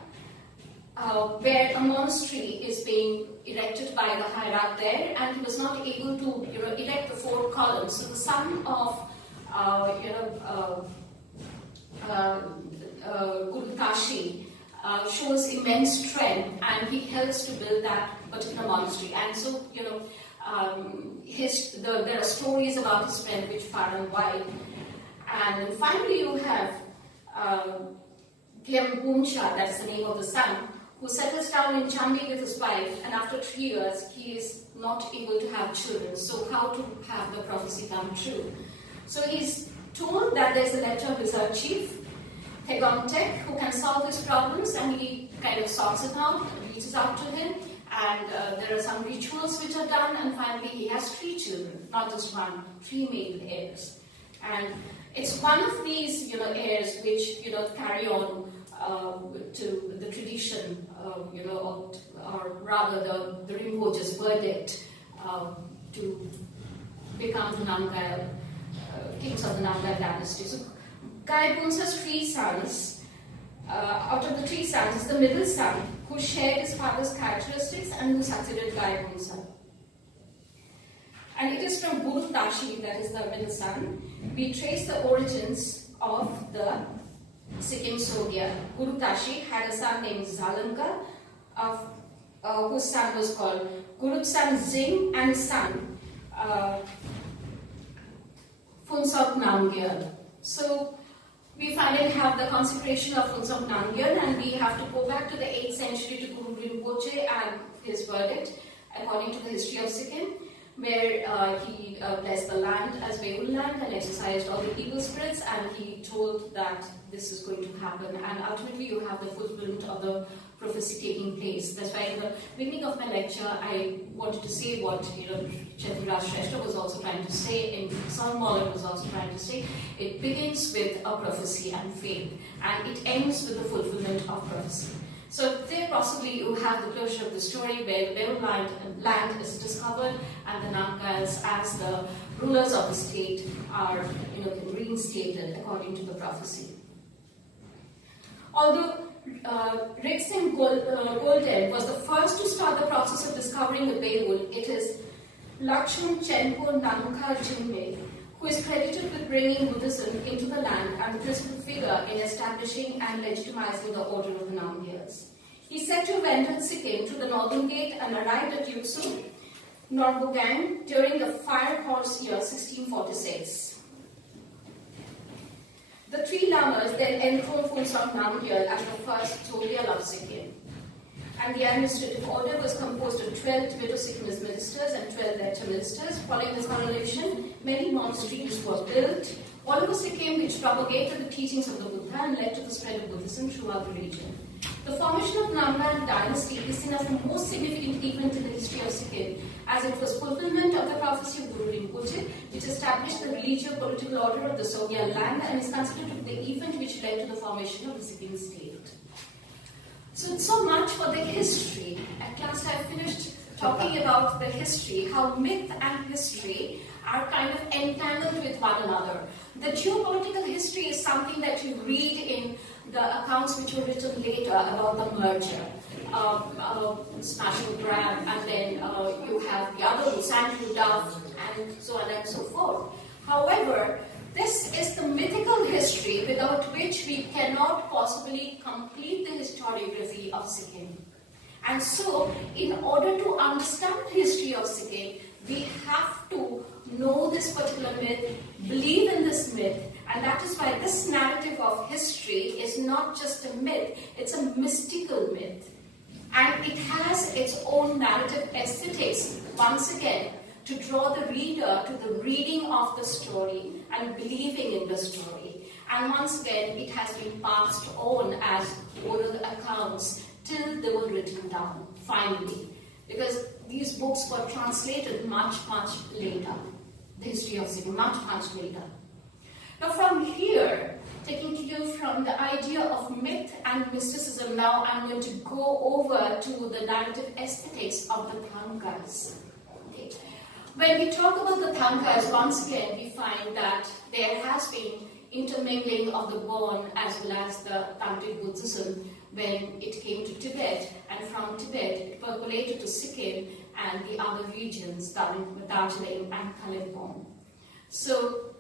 where a monastery is being erected by the hierarch there, and he was not able to erect the 4 columns. So the son of Guru Tashi shows immense strength, and he helps to build that particular monastery. And so, there are stories about his strength which far and wide. And then finally, you have Gem Buncha, that's the name of the son, who settles down in Chambi with his wife, and after 3 years, he is not able to have children. So, how to have the prophecy come true? So, he's told that there's a lecture wizard chief, Tegomtek, who can solve his problems, and he kind of sorts it out, reaches out to him, and there are some rituals which are done, and finally he has 3 children, not just 1, 3 male heirs. And it's one of these, heirs which, carry on to the tradition, or rather the Rinpoche's verdict to become the Namgyal, kings of the Namgyal dynasty. So, Gai Bunsa's 3 sons out of the three sons, is the middle son, who shared his father's characteristics and who succeeded Gai Bhonsle. And it is from Guru Tashi, that is the middle son, we trace the origins of the Sikkim Sogia. Guru Tashi had a son named Zalanka, whose son was called Guru's son Zing, and his son Phuntsog Namgyal. So we finally have the consecration of Phuntsog Namgyal, and we have to go back to the 8th century to Guru Rinpoche and his verdict, according to the history of Sikkim, where he blessed the land as Beul land and exorcised all the evil spirits, and he told that this is going to happen, and ultimately you have the fulfillment of the prophecy taking place. That's why in the beginning of my lecture I wanted to say what Chaturaj Shrestha was also trying to say, and Sangmala was also trying to say. It begins with a prophecy and faith, and it ends with the fulfillment of prophecy. So there possibly you have the closure of the story where their land is discovered, and the Namgyals as the rulers of the state are reinstated according to the prophecy. Although Rixin Golden was the first to start the process of discovering the Beul, it is Lakshman Chenpo Nankar Jinme who is credited with bringing Buddhism into the land and the principal figure in establishing and legitimizing the order of the Namgyals. He is said to have entered Sikkim through the northern gate and arrived at Yuksu, Norbogang during the fire horse year 1646. The three lamas then enthroned Phuntsog Namgyal as the first Sogyal of Sikkim, and the administrative order was composed of 12 Tibeto-Sikkimese ministers and 12 lecture ministers. Following the coronation, many monasteries were built all over Sikkim, which propagated the teachings of the Buddha and led to the spread of Buddhism throughout the region. The formation of Namgyal dynasty is seen as the most significant event in the history of Sikkim, as it was fulfillment of the prophecy of Guru Rinpoche, which established the religious-political order of the Sogyal land and is considered to be the event which led to the formation of the Sikkim state. So much for the history. At last I finished talking about the history, how myth and history are kind of entangled with one another. The geopolitical history is something that you read in the accounts which were written later about the merger, smash and grab, and then you have the other ones, Andrew Duff, and so on and so forth. However, this is the mythical history without which we cannot possibly complete the historiography of Sikkim. And so, in order to understand the history of Sikkim, we have to know this particular myth, believe in this myth, and that is why this narrative of history is not just a myth, it's a mystical myth. And it has its own narrative aesthetics, once again, to draw the reader to the reading of the story and believing in the story. And once again, it has been passed on as oral accounts till they were written down, finally. Because these books were translated much, much later. The history of Sikkim, much, much later. Now from here, taking you from the idea of myth and mysticism, now I'm going to go over to the narrative aesthetics of the Thangkas. Okay. When we talk about the Thangkas, once again we find that there has been intermingling of the Bon as well as the Tantric Buddhism when it came to Tibet, and from Tibet it percolated to Sikkim and the other regions, Darjeeling and Kalimpong. So,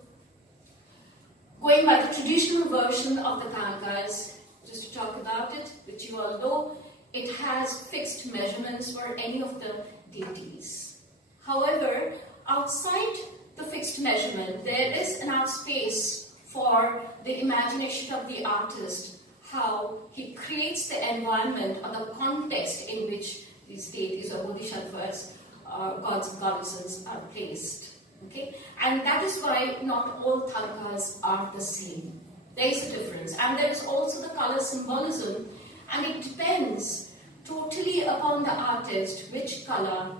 going by the traditional version of the Thangkas, just to talk about it, which you all know, it has fixed measurements for any of the deities. However, outside the fixed measurement, there is enough space for the imagination of the artist, how he creates the environment or the context in which these deities or bodhisattvas, gods and goddesses are placed. Okay? And that is why not all Thangkas are the same. There is a difference. And there is also the color symbolism, and it depends totally upon the artist which color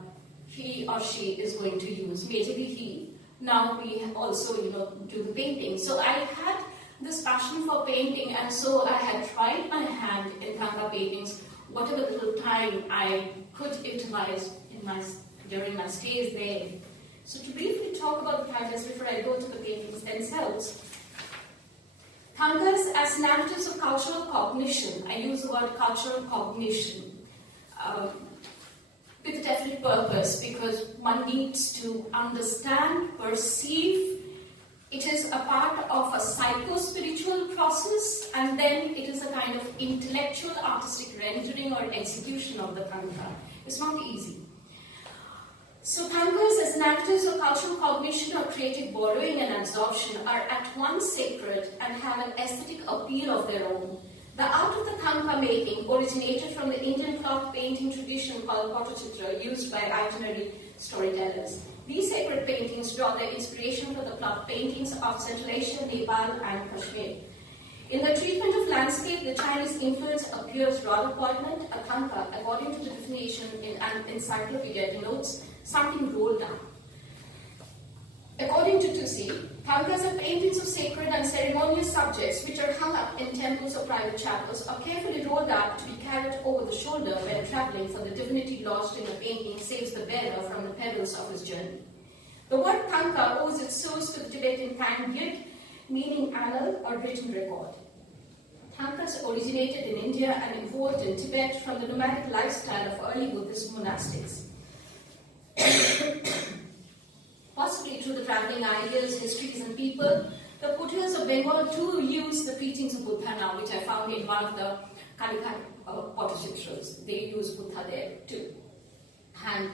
he or she is going to use. Majorly he. Now we also, do the painting. So I had this passion for painting, and so I had tried my hand in Thangka paintings, whatever little time I could utilize during my stays there. So to briefly talk about the Thangkas before I go to the paintings themselves. Tankas as narratives of cultural cognition. I use the word cultural cognition with a definite purpose, because one needs to understand, perceive. It is a part of a psycho-spiritual process, and then it is a kind of intellectual artistic rendering or execution of the tanka. It's not easy. So tankas as narratives of cultural cognition or creative borrowing and absorption are at once sacred and have an aesthetic appeal of their own. The art of the tanka making originated from the Indian cloth painting tradition called Patachitra, used by itinerary storytellers. These sacred paintings draw their inspiration from the cloth paintings of Central Asia, Nepal, and Kashmir. In the treatment of landscape, the Chinese influence appears rather poignant. A tanka, according to the definition in an encyclopedia, denotes something rolled down. According to Tusi, tankas are paintings of sacred and ceremonious subjects which are hung up in temples or private chapels, or carefully rolled up to be carried over the shoulder when traveling, for the divinity lodged in the painting saves the bearer from the perils of his journey. The word tanka owes its source to the Tibetan tangyid, meaning annal or written record. Tankas originated in India and evolved in Tibet from the nomadic lifestyle of early Buddhist monastics. Possibly through the traveling ideas, histories, and people, the Buddhists of Bengal too use the preachings of Buddha now, which I found in one of the Kalikat Patachitras. They use Buddha there too. And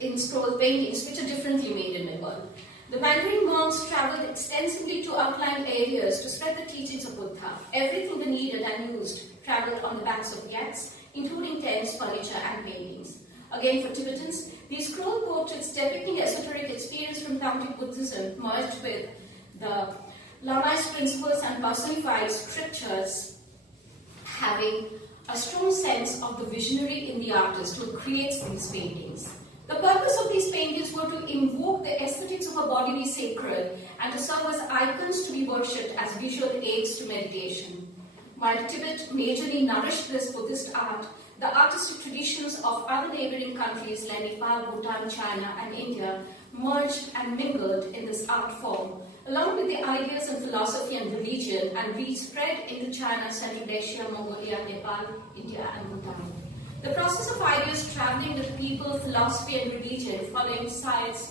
in scroll paintings, which are differently made in Bengal. The Mandarin monks traveled extensively to outlying areas to spread the teachings of Buddha. Everything they needed and used traveled on the backs of yaks, including tents, furniture, and paintings. Again, for Tibetans, these scroll portraits depicting esoteric experience from Tamil Buddhism merged with the Lamai's principles and personified scriptures, having a strong sense of the visionary in the artist who creates these paintings. The purpose of these paintings were to invoke the aesthetics of a bodily sacred and to serve as icons to be worshipped as visual aids to meditation. While Tibet majorly nourished this Buddhist art, the artistic traditions of other neighboring countries like Nepal, Bhutan, China, and India merged and mingled in this art form, along with the ideas and philosophy and religion, and re-spread into China, Central Asia, Mongolia, Nepal, India, and Bhutan. The process of ideas traveling with people, philosophy, and religion, following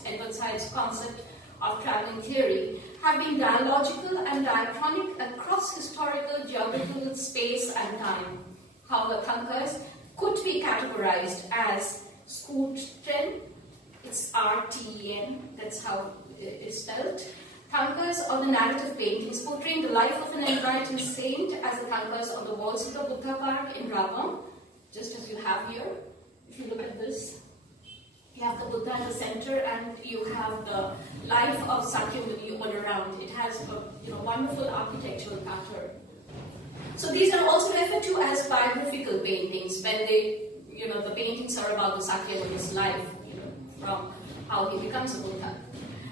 Edward Said's concept of traveling theory, have been dialogical and diachronic across historical, geographical space and time. However, tankas could be categorized as Skuten, it's R-T-E-N, that's how it is spelled. Tankas or the narrative paintings portraying the life of an enlightened saint, as the tankas on the walls of the Buddha Park in Rawang, just as you have here. If you look at this, you have the Buddha in the center and you have the life of Sakyamuni all around. It has a wonderful architectural pattern. So these are also referred to as biographical paintings when they, the paintings are about the Sakyamuni's life, from how he becomes a Buddha.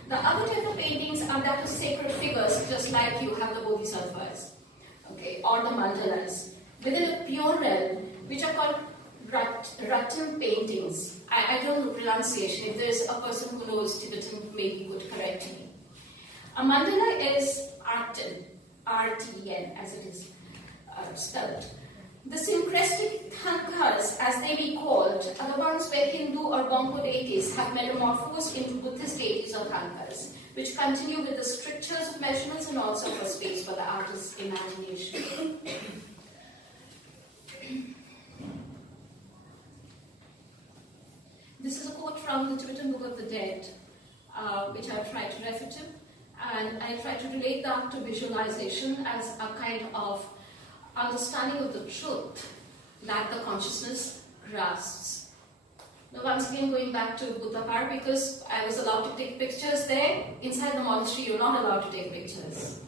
The other type of paintings are that of sacred figures, just like you have the Bodhisattvas, okay, or the mandalas. Within a pure realm, which are called Rattan paintings. I don't know the pronunciation. If there's a person who knows Tibetan, maybe could correct me. A mandala is Arten, R-T-E-N, as it is spelled. The syncretic tankas, as they be called, are the ones where Hindu or Bongo deities have metamorphosed into Buddhist deities or tankas, which continue with the strictures of measurements and also for space for the artist's imagination. This is a quote from the Tibetan Book of the Dead, which I tried to refer to, and I tried to relate that to visualization as a kind of understanding of the truth that the consciousness grasps. Now, once again, going back to Buddha Park, because I was allowed to take pictures there. Inside the monastery, you're not allowed to take pictures.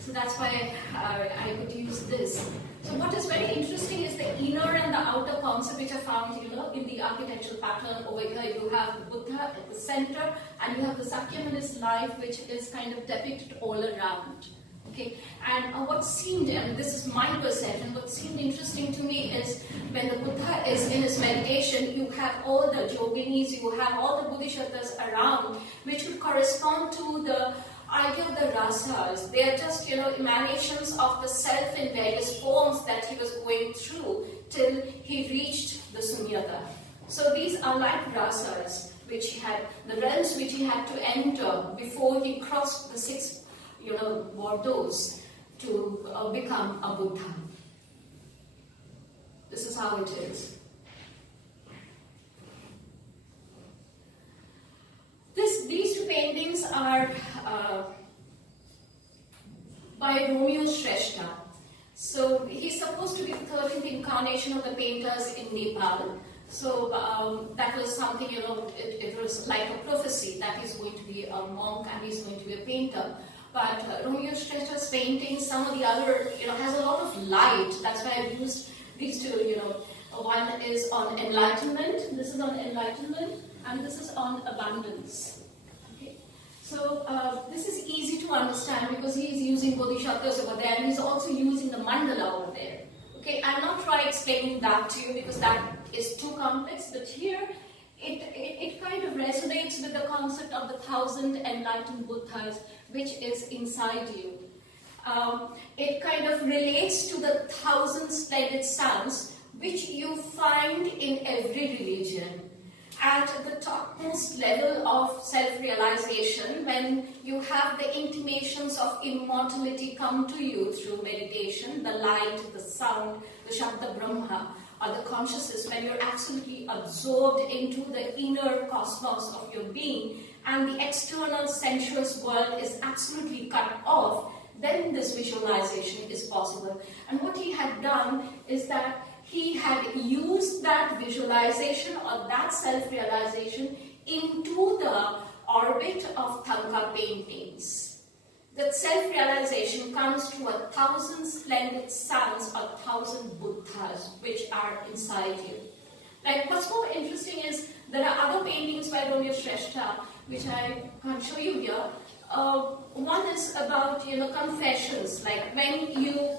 So that's why I could use this. So what is very interesting is the inner and the outer concept which are found, in the architectural pattern. Over here you have the Buddha at the center, and you have the Sakyamuni's life, which is kind of depicted all around. Okay, and what seemed, and this is my perception, what seemed interesting to me is when the Buddha is in his meditation, you have all the yoginis, you have all the bodhisattvas around, which would correspond to the idea of the rasas, they are just, emanations of the self in various forms that he was going through till he reached the sunyata. So these are like rasas, which he had, the realms which he had to enter before he crossed the 6, borders to become a Buddha. This is how it is. These two paintings are by Romeo Shrestha. So he's supposed to be the 13th incarnation of the painters in Nepal. So that was something, it was like a prophecy that he's going to be a monk and he's going to be a painter. But Romeo Shrestha's painting, some of the other, has a lot of light. That's why I've used these two, one is on enlightenment, this is on enlightenment, and this is on abundance. Okay? So this is easy to understand because he is using bodhisattvas over there and he's also using the mandala over there. Okay, I'll not try explaining that to you because that is too complex, but here it kind of resonates with the concept of the 1,000 enlightened Buddhas which is inside you. It kind of relates to the 1,000 splendid suns which you find in every religion. At the topmost level of self-realization, when you have the intimations of immortality come to you through meditation, the light, the sound, the Shabda Brahma, or the consciousness, when you're absolutely absorbed into the inner cosmos of your being, and the external sensuous world is absolutely cut off, then this visualization is possible. And what he had done is that he had used that visualization or that self-realization into the orbit of Thangka paintings. That self-realization comes to 1,000 splendid suns or 1,000 Buddhas which are inside you. Like, what's more interesting is there are other paintings by Romeo Shrestha which I can't show you here. One is about, confessions, like when you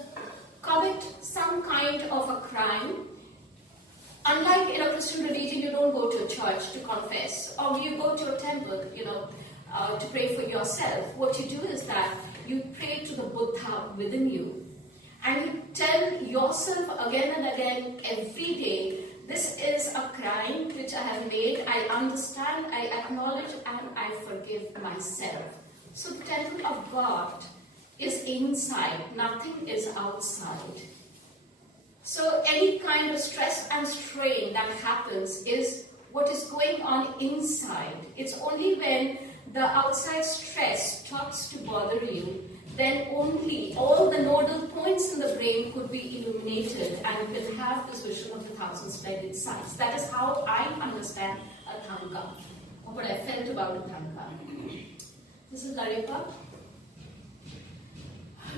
commit some kind of a crime. Unlike in a Christian religion, you don't go to a church to confess, or you go to a temple, to pray for yourself. What you do is that you pray to the Buddha within you, and you tell yourself again and again every day, this is a crime which I have made, I understand, I acknowledge, and I forgive myself. So the temple of God is inside, nothing is outside. So any kind of stress and strain that happens is what is going on inside. It's only when the outside stress starts to bother you, then only all the nodal points in the brain could be illuminated and you will have this vision of the 1,000 splendid sights. That is how I understand a Thangka, or what I felt about a Thangka. This is Larepa.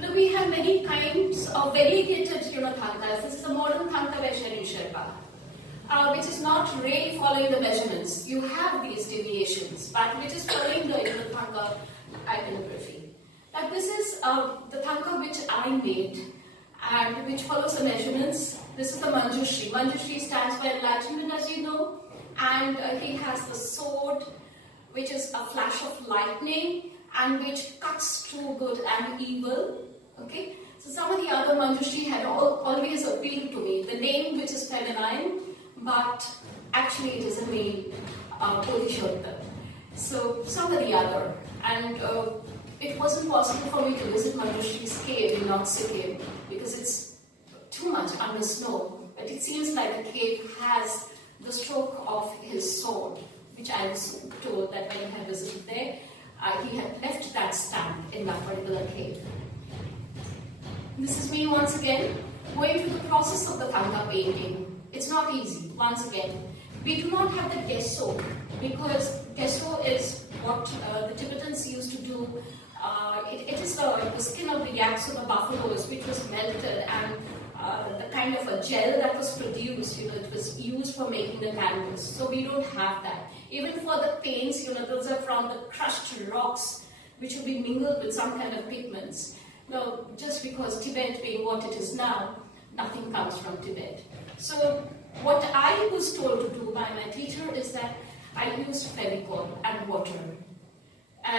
Now we have many kinds of variegated Thangkas. This is a modern Thangka by Sherin Sherpa, which is not really following the measurements. You have these deviations, but which is following the Thangka iconography. Now this is the Thangka which I made and which follows the measurements. This is the Manjushri. Manjushri stands for enlightenment, as you know, and he has the sword, which is a flash of lightning and which cuts through good and evil. Okay, so some of the other Manjushri had always appealed to me. The name which is feminine, but actually it is a male Bodhisattva. So some of the other, and it wasn't possible for me to visit Manjushri's cave in North Sikkim because it's too much under snow. But it seems like the cave has the stroke of his sword, which I was told that when I had visited there, he had left that stamp in that particular cave. This is me once again going through the process of the Thangka painting. It's not easy, once again. We do not have the gesso because gesso is what the Tibetans used to do. It is the skin of the yaks or the buffaloes which was melted and the kind of a gel that was produced, it was used for making the canvas. So we don't have that. Even for the paints, those are from the crushed rocks which will be mingled with some kind of pigments. Now, just because Tibet being what it is now, nothing comes from Tibet. So what I was told to do by my teacher is that I used Fevicol and water.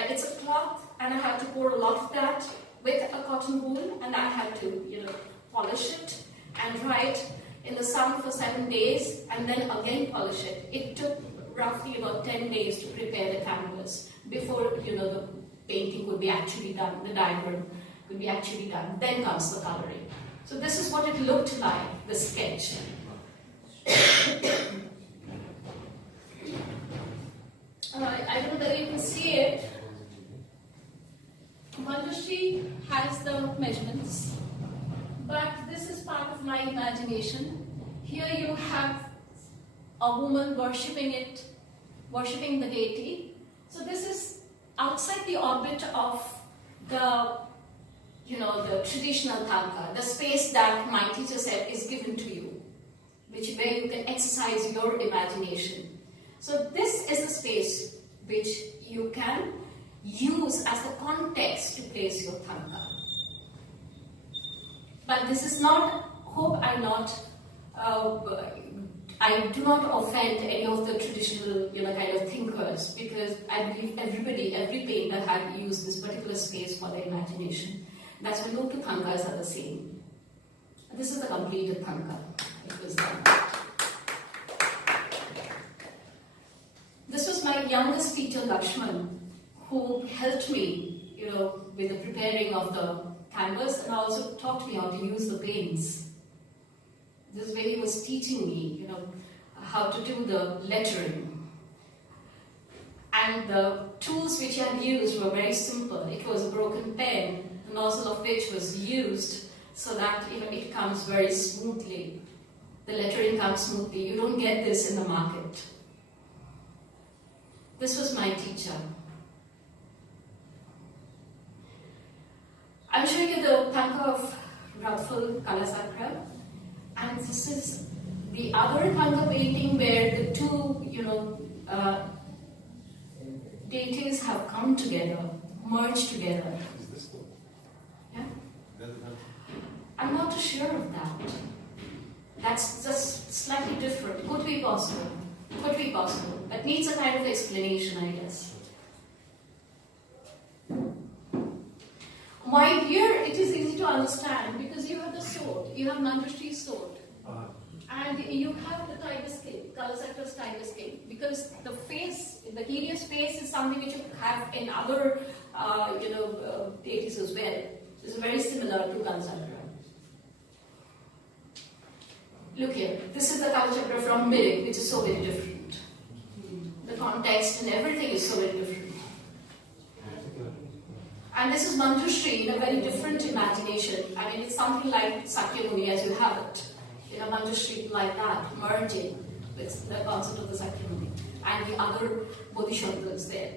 It's a cloth, and I had to pour a lot of that with a cotton wool, and I had to, polish it and dry it in the sun for 7 days, and then again polish it. It took roughly about 10 days to prepare the canvas before, the painting could be actually done, the diagram could be actually done. Then comes the coloring. So this is what it looked like, the sketch. I don't know whether you can see it. Manjushri has the measurements, but this is part of my imagination. Here you have a woman worshipping the deity. So this is outside the orbit of the traditional tanka, the space that my teacher said is given to you, where you can exercise your imagination. So this is the space which you can use as the context to place your tanka. But this is not, I do not offend any of the traditional, kind of thinkers, because I believe every painter had used this particular space for their imagination. That's why local tankas are the same. This is the completed tanka. It was done. This was my youngest teacher, Lakshman, who helped me, with the preparing of the canvas, and also taught me how to use the paints. This is where he was teaching me, how to do the lettering. And the tools which I had used were very simple. It was a broken pen, the nozzle of which was used so that it comes very smoothly. The lettering comes smoothly. You don't get this in the market. This was my teacher. I'm showing you the tanka of Radful Kalasakra, and this is the other tanka painting where the two, deities have come together, merged together. Is this one? Yeah? I'm not too sure of that. That's just slightly different. Could be possible. Could be possible. That needs a kind of explanation, I guess. My dear, it is easy to understand because you have the sword. You have Manjushri's sword. And you have the tiger skin, Kalasakra's tiger skin. Because the face, the hideous face is something which you have in other, deities as well. It's very similar to Kalasakra. Look here, this is the Kalachakra from Mirik, which is so very different. The context and everything is so very different. And this is Manjushri in a very different imagination. I mean, it's something like Sakyamuni as you have it. Manjushri like that, merging with the concept of the Sakyamuni. And the other Bodhisattvas there.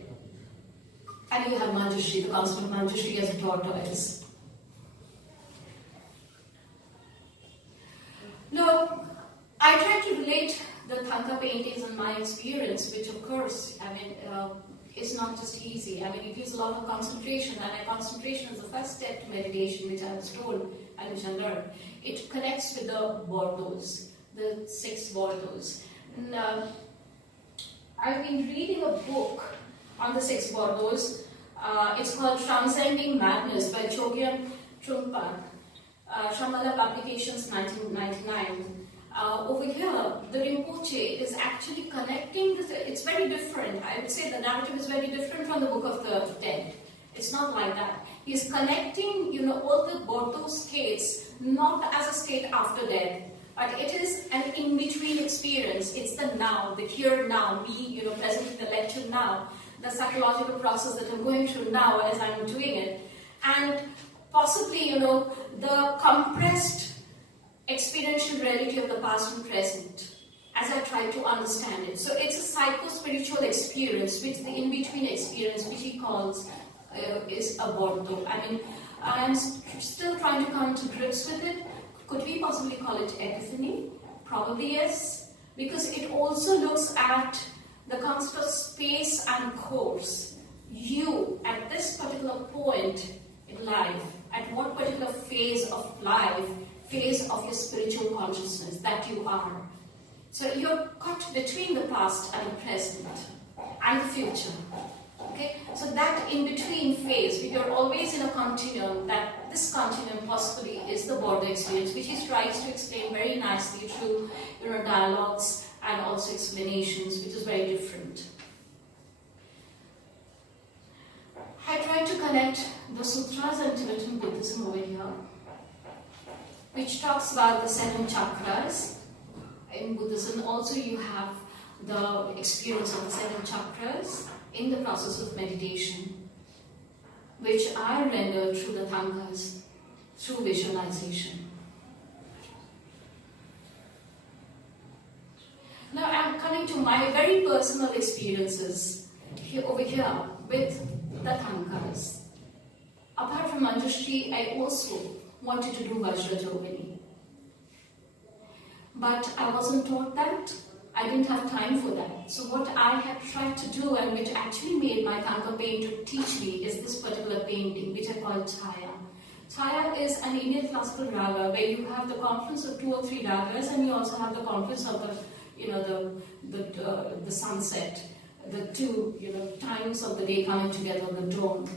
And you have Manjushri, the concept of Manjushri as a tortoise. Now, I try to relate the tanka paintings and my experience, which of course, is not just easy. It gives a lot of concentration, and concentration is the first step to meditation, which I was told and which I learned. It connects with the Bordos, the 6 Bordos. And I've been reading a book on the 6 Bordos. It's called Transcending Madness by Chogyam Trungpa. Shambhala Publications, 1999. Over here, the Rinpoche is actually connecting this. It's very different. I would say the narrative is very different from the Book of the Dead. It's not like that. He's connecting, all the Bordo states, not as a state after death, but it is an in-between experience. It's the now, the here now, me, present in the lecture now, the psychological process that I'm going through now as I'm doing it, and possibly, the compressed experiential reality of the past and present as I try to understand it. So it's a psycho-spiritual experience, which the in-between experience, which he calls is aborto. I'm still trying to come to grips with it. Could we possibly call it epiphany? Probably yes, because it also looks at the concept of space and course. You, at this particular point in life, at what particular phase of life, phase of your spiritual consciousness that you are. So you're caught between the past and the present and the future. Okay, so that in-between phase, we are always in a continuum, that this continuum possibly is the border experience, which he tries to explain very nicely through dialogues and also explanations, which is very different. I tried to connect the sutras and Tibetan Buddhism over here, which talks about the 7 chakras. In Buddhism also you have the experience of the 7 chakras in the process of meditation, which are rendered through the tankas, through visualization. Now I'm coming to my very personal experiences over here with the tankas. Apart from Manjushri, I also wanted to do Vajrayogini. But I wasn't taught that. I didn't have time for that. So what I had tried to do, and which actually made my tanka painter teach me, is this particular painting, which I call Chaya. Chaya is an Indian classical raga where you have the confluence of 2 or 3 ragas, and you also have the confluence of the sunset, the 2 times of the day coming together, the dawn.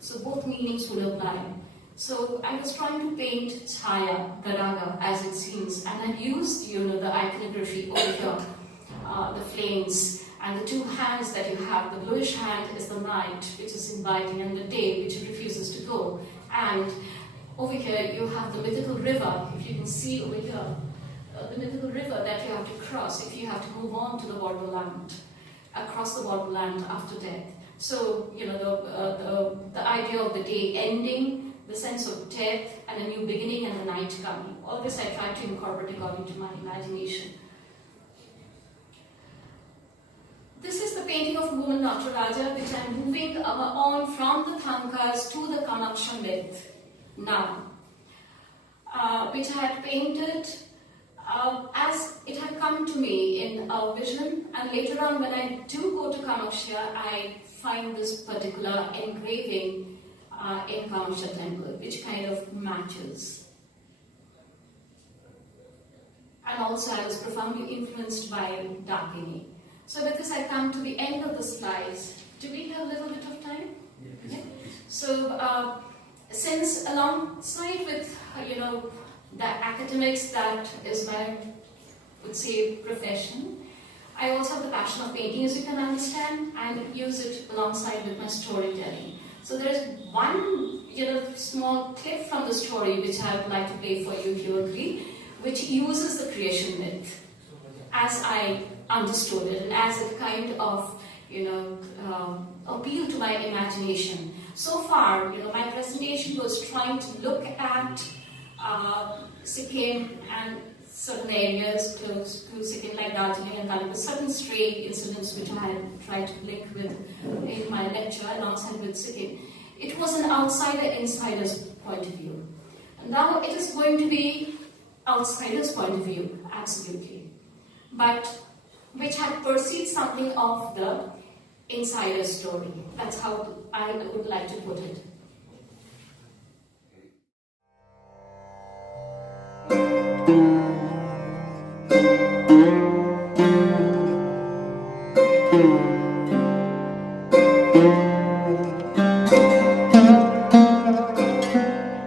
So both meanings would apply. So I was trying to paint Chaya, the raga, as it seems, and I used the iconography over here, the flames, and the 2 hands that you have. The bluish hand is the night, which is inviting, and the day, which refuses to go. And over here you have the mythical river, if you can see over here, the mythical river that you have to cross if you have to move on to the borderland, across the borderland after death. So, the idea of the day ending, the sense of death and a new beginning and the night coming. All this I tried to incorporate according to my imagination. This is the painting of woman Nataraja, which I am moving on from the Thankas to the Kanaksha myth now, which I had painted as it had come to me in a vision, and later on when I do go to Kanaksha, I find this particular engraving in Kanaksha temple, which kind of matches. And also I was profoundly influenced by Dakini. So with this I come to the end of the slides. Do we have a little bit of time? Yeah. Okay. So since alongside with the academics, that is my, would say, profession, I also have the passion of painting, as you can understand, and use it alongside with my storytelling. So there is one small clip from the story which I would like to play for you, if you agree, which uses the creation myth as I understood it, and as it kind of appealed to my imagination. So far, my presentation was trying to look at Sikkim and certain areas close to Sikkim, like Darjeeling and Kalimpong, certain stray incidents which I had tried to link with in my lecture alongside with Sikkim. It was an outsider-insider's point of view. And now it is going to be outsider's point of view, absolutely. But which had perceived something of the insider story. That's how I would like to put it.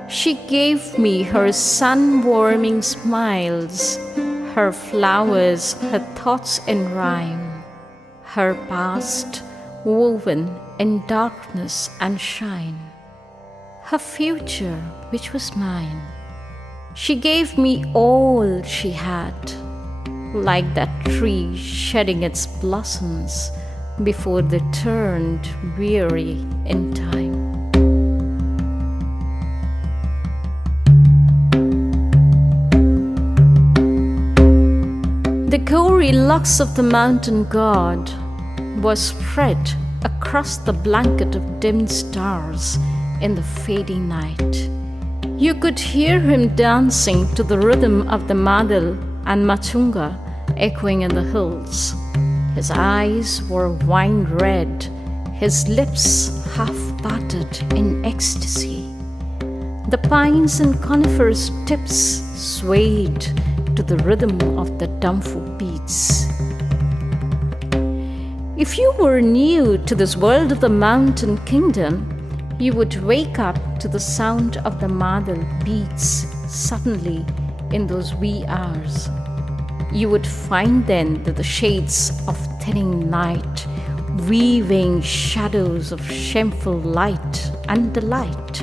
She gave me her sun-warming smiles, her flowers, her thoughts in rhyme, her past woven in darkness and shine, her future which was mine. She gave me all she had, like that tree shedding its blossoms before they turned weary in time. The gory locks of the mountain god was spread across the blanket of dim stars in the fading night. You could hear him dancing to the rhythm of the madil and machunga echoing in the hills. His eyes were wine red, his lips half parted in ecstasy. The pines and coniferous tips swayed to the rhythm of the Damfu beats. If you were new to this world of the mountain kingdom, you would wake up to the sound of the madal beats suddenly in those wee hours. You would find then that the shades of thinning night, weaving shadows of shameful light and delight.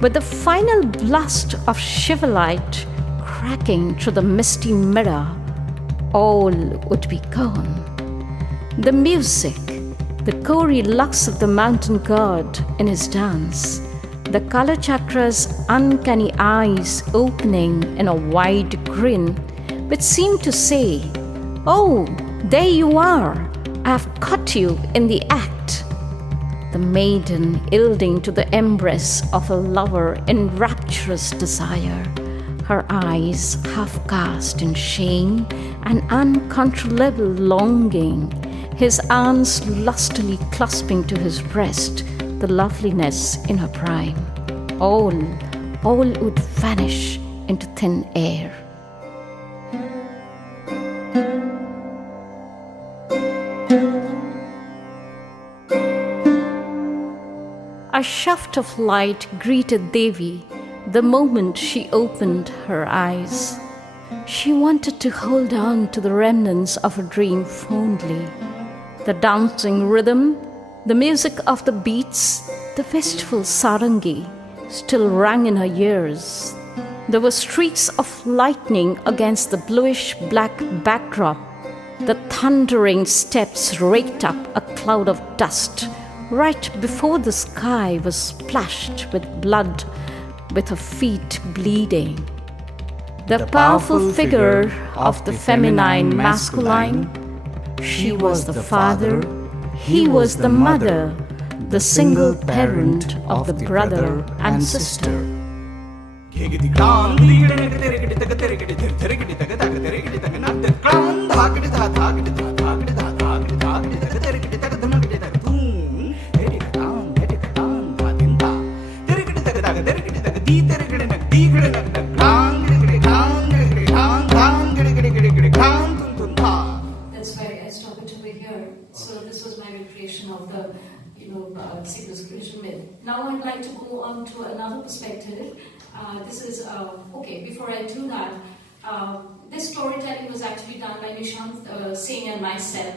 With the final blast of shiverlight cracking through the misty mirror, all would be gone. The music, the gory lux of the mountain god in his dance, the color chakra's uncanny eyes opening in a wide grin, which seemed to say, "Oh, there you are, I have caught you in the act." The maiden yielding to the embrace of a lover in rapturous desire, her eyes half cast in shame and uncontrollable longing, his arms lustily clasping to his breast the loveliness in her prime. All would vanish into thin air. A shaft of light greeted Devi the moment she opened her eyes. She wanted to hold on to the remnants of her dream fondly. The dancing rhythm, the music of the beats, the festival sarangi still rang in her ears. There were streaks of lightning against the bluish-black backdrop. The thundering steps raked up a cloud of dust right before the sky was splashed with blood, with her feet bleeding. The powerful figure of the feminine masculine, she was the father, he was the mother, the single parent of the brother and sister. That's why I stopped it over here. So this was my recreation of the, Sickness creation myth. Now I'd like to go on to another perspective. This is okay. Before I do that, this storytelling was actually done by Nishant Singh and myself.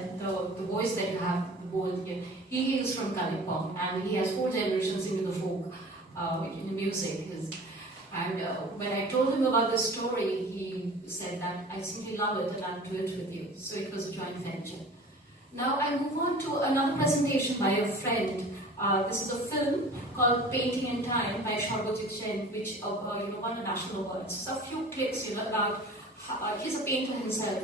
The voice that you have both here. He is from Colloquium, and he has 4 generations into the folk in the music. And when I told him about the story, he said that I simply love it and I'll do it with you. So it was a joint venture. Now I move on to another presentation by a friend. This is a film called Painting in Time by Sharbojit Chen, which won a national award. So a few clips about he's a painter himself.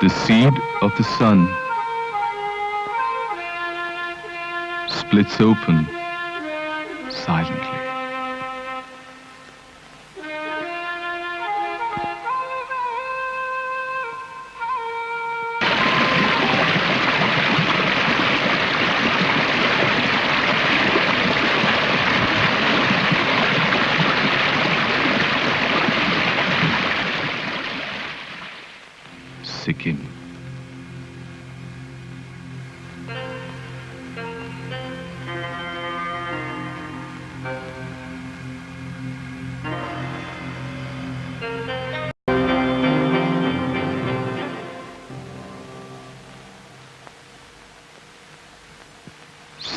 The seed of the sun splits open silently. Sikkim.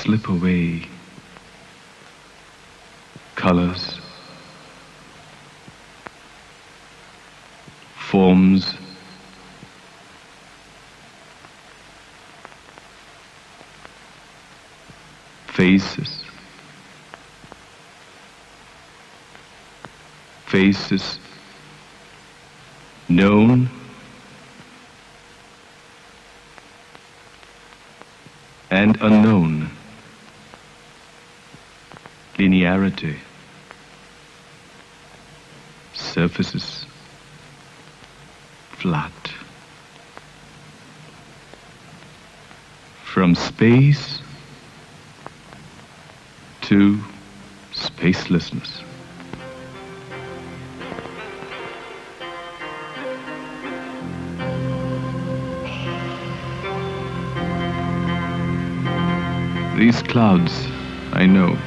slip away. Colors, forms, faces, faces known and unknown, linearity, surfaces, flat. From space to spacelessness. These clouds, I know.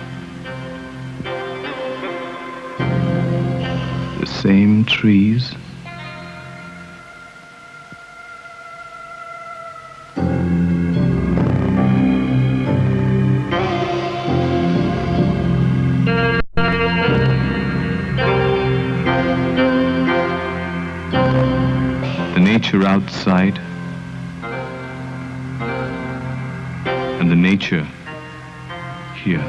The same trees. The nature outside and the nature here.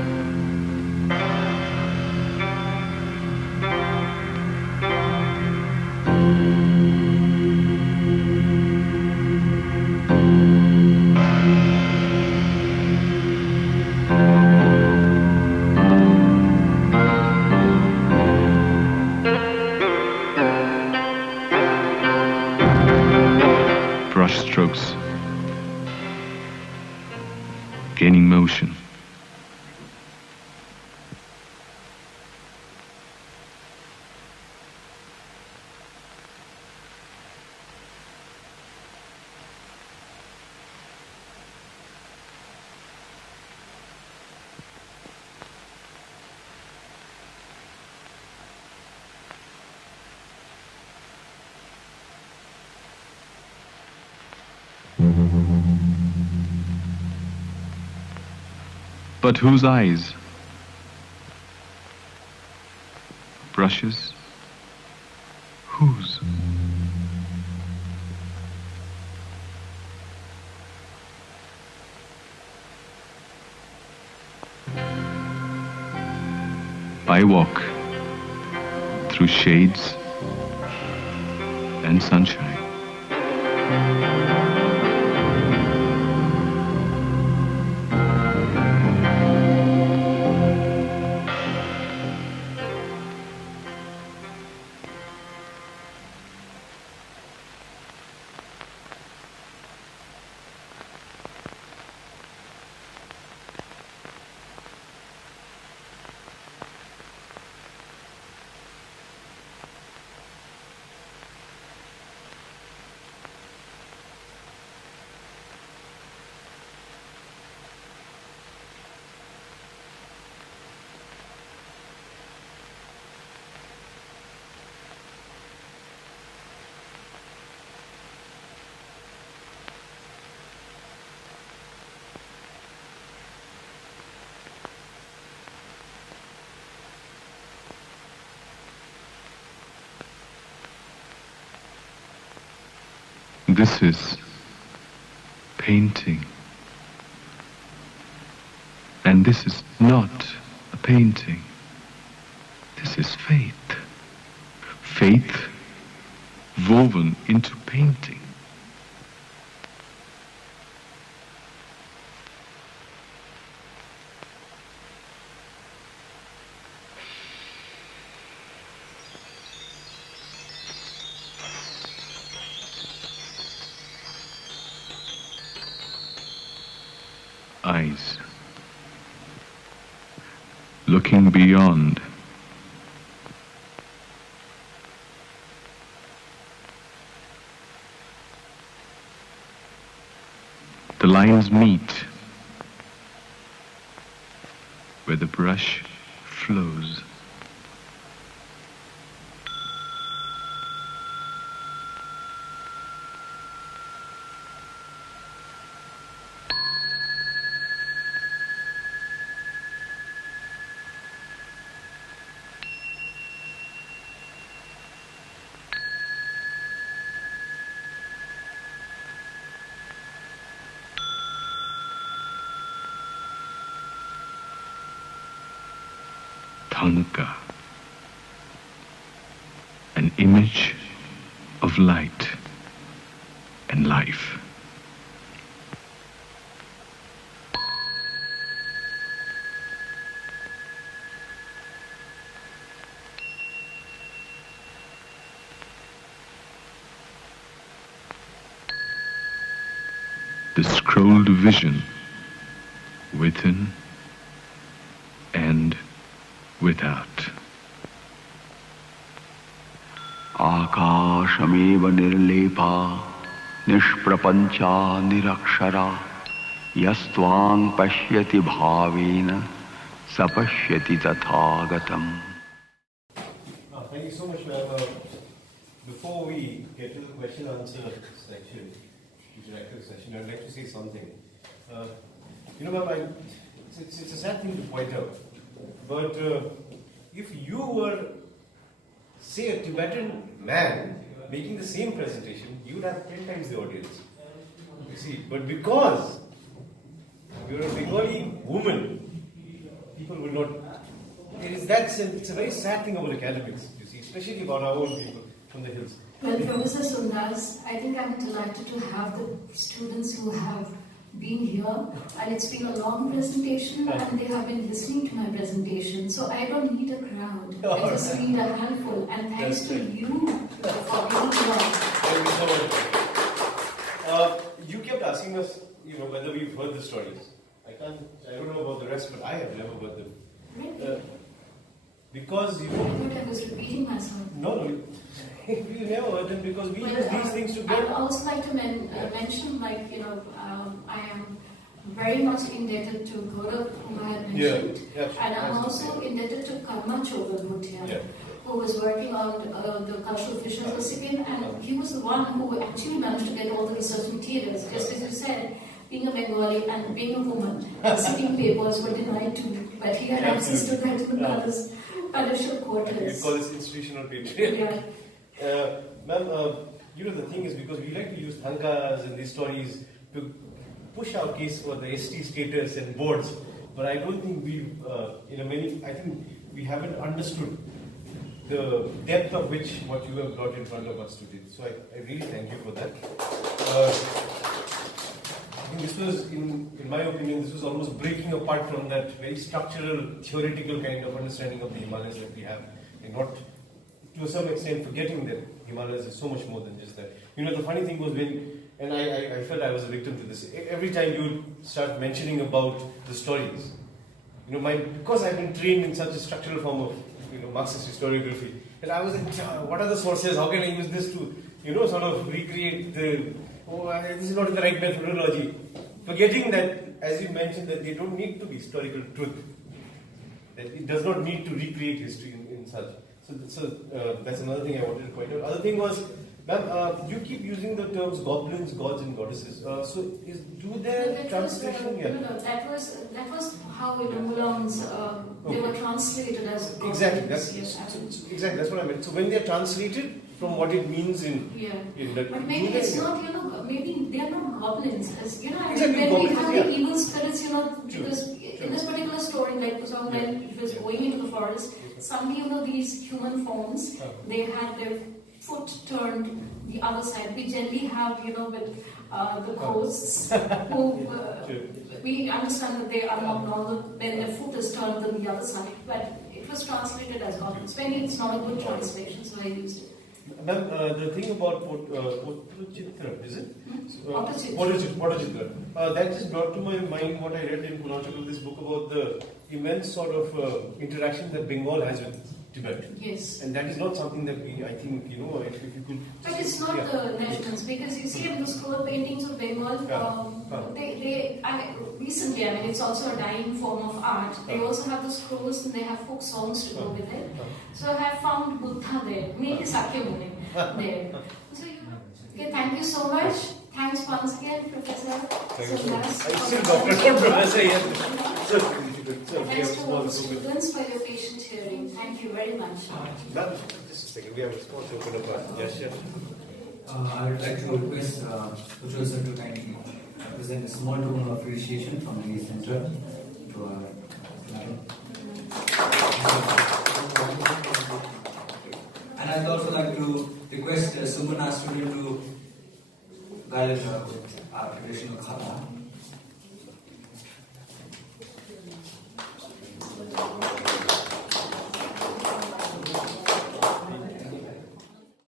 Brush strokes gaining motion. But whose eyes? Brushes? Whose? I walk through shades and sunshine. This is painting. And this is not a painting. This is faith. Faith woven into painting. Eyes, looking beyond. The lines meet where the brush flows. Anka, an image of light and life. The scrolled vision within and without. आकाशमेव निर्लेपा निष्प्रपञ्चा निरक्षरा यस्त्वां पश्यति भावेन स पश्यति तथागतम्. Thank you so much, ma'am. Before we get to the question answer section, interactive session, I'd like to say something. Ma'am, it's a sad thing to point out, but if you were, say, a Tibetan man making the same presentation, you would have 10 times the audience. You see, but because you're a Bengali woman, people will not. There is that sense. It's a very sad thing about academics, you see, especially about our own people from the hills. Well, Professor Sundas, I think I'm delighted to have the students who have been here, and it's been a long presentation, and they have been listening to my presentation. So I don't need a crowd. I just need a handful. And thanks to you for being here. Thank you so much. You kept asking us, whether we've heard the stories. I don't know about the rest, but I have never heard them. Really? Because I thought I was repeating myself. No, we never heard them because we use these things to I get. would also like to mention, I am very much indebted to Gaurav, whom I had mentioned. Yeah, and I'm also indebted to Karma Chogar Bhutia, who was working on the cultural fishes recipe, and he was the one who actually managed to get all the research materials. Just as you said, being a Bengali and being a woman, sitting papers were denied to me, but he had access to that in the palace quarters. We call this institutional patriarchy. Yeah. Ma'am, the thing is, because we like to use thankas and these stories to push our case for the ST status and boards, but I don't think we've, I think we haven't understood the depth of what you have brought in front of us today. So I really thank you for that. I think this was, in my opinion, this was almost breaking apart from that very structural, theoretical kind of understanding of the Himalayas that we have, and not, to some extent, forgetting that Himalayas is so much more than just that. The funny thing was and I felt I was a victim to this. Every time you start mentioning about the stories, because I've been trained in such a structural form of, Marxist historiography, and I was like, what are the sources? How can I use this to, sort of recreate this is not the right methodology. Forgetting that, as you mentioned, that they don't need to be historical truth. That it does not need to recreate history in such. So that's another thing I wanted to point out. Other thing was, ma'am, you keep using the terms goblins, gods, and goddesses. Do their translation? That was how Mulans they were translated as goblins. Exactly. That's what I meant. So when they are translated from what it means in that, but maybe it's not. Maybe they are not goblins. Exactly, when we have yeah. the evil spirits, because in this particular story, like when he was going into the forest, suddenly, these human forms, they had their foot turned the other side. We generally have, with the ghosts who we understand that they are not normal when their foot is turned on the other side, but it was translated as goblins. Maybe it's not a good translation, so I used it. Ma'am, the thing about Potachitra, is it? Potachitra. That just brought to my mind what I read in Kunal this book about the immense sort of interaction that Bengal has with Tibet. Yes. And that is not something that I think, if you could... But it's not the nationals, because you see in the scroll paintings of Bengal, recently, it's also a dying form of art. They also have the scrolls and they have folk songs to go with it. So I have found Buddha there, maybe Sakyamuni there. So, okay, thank you so much. Thanks once again, Professor Sundas. I'm still Dr. Professor, yes. Thanks to all the students for your patient hearing. Thank you very much. Just a second, we have a spot to open up. Yes. I would like to request Professor to kindly present a small token of appreciation from the center to our request Sumana student to guide with our traditional khatha.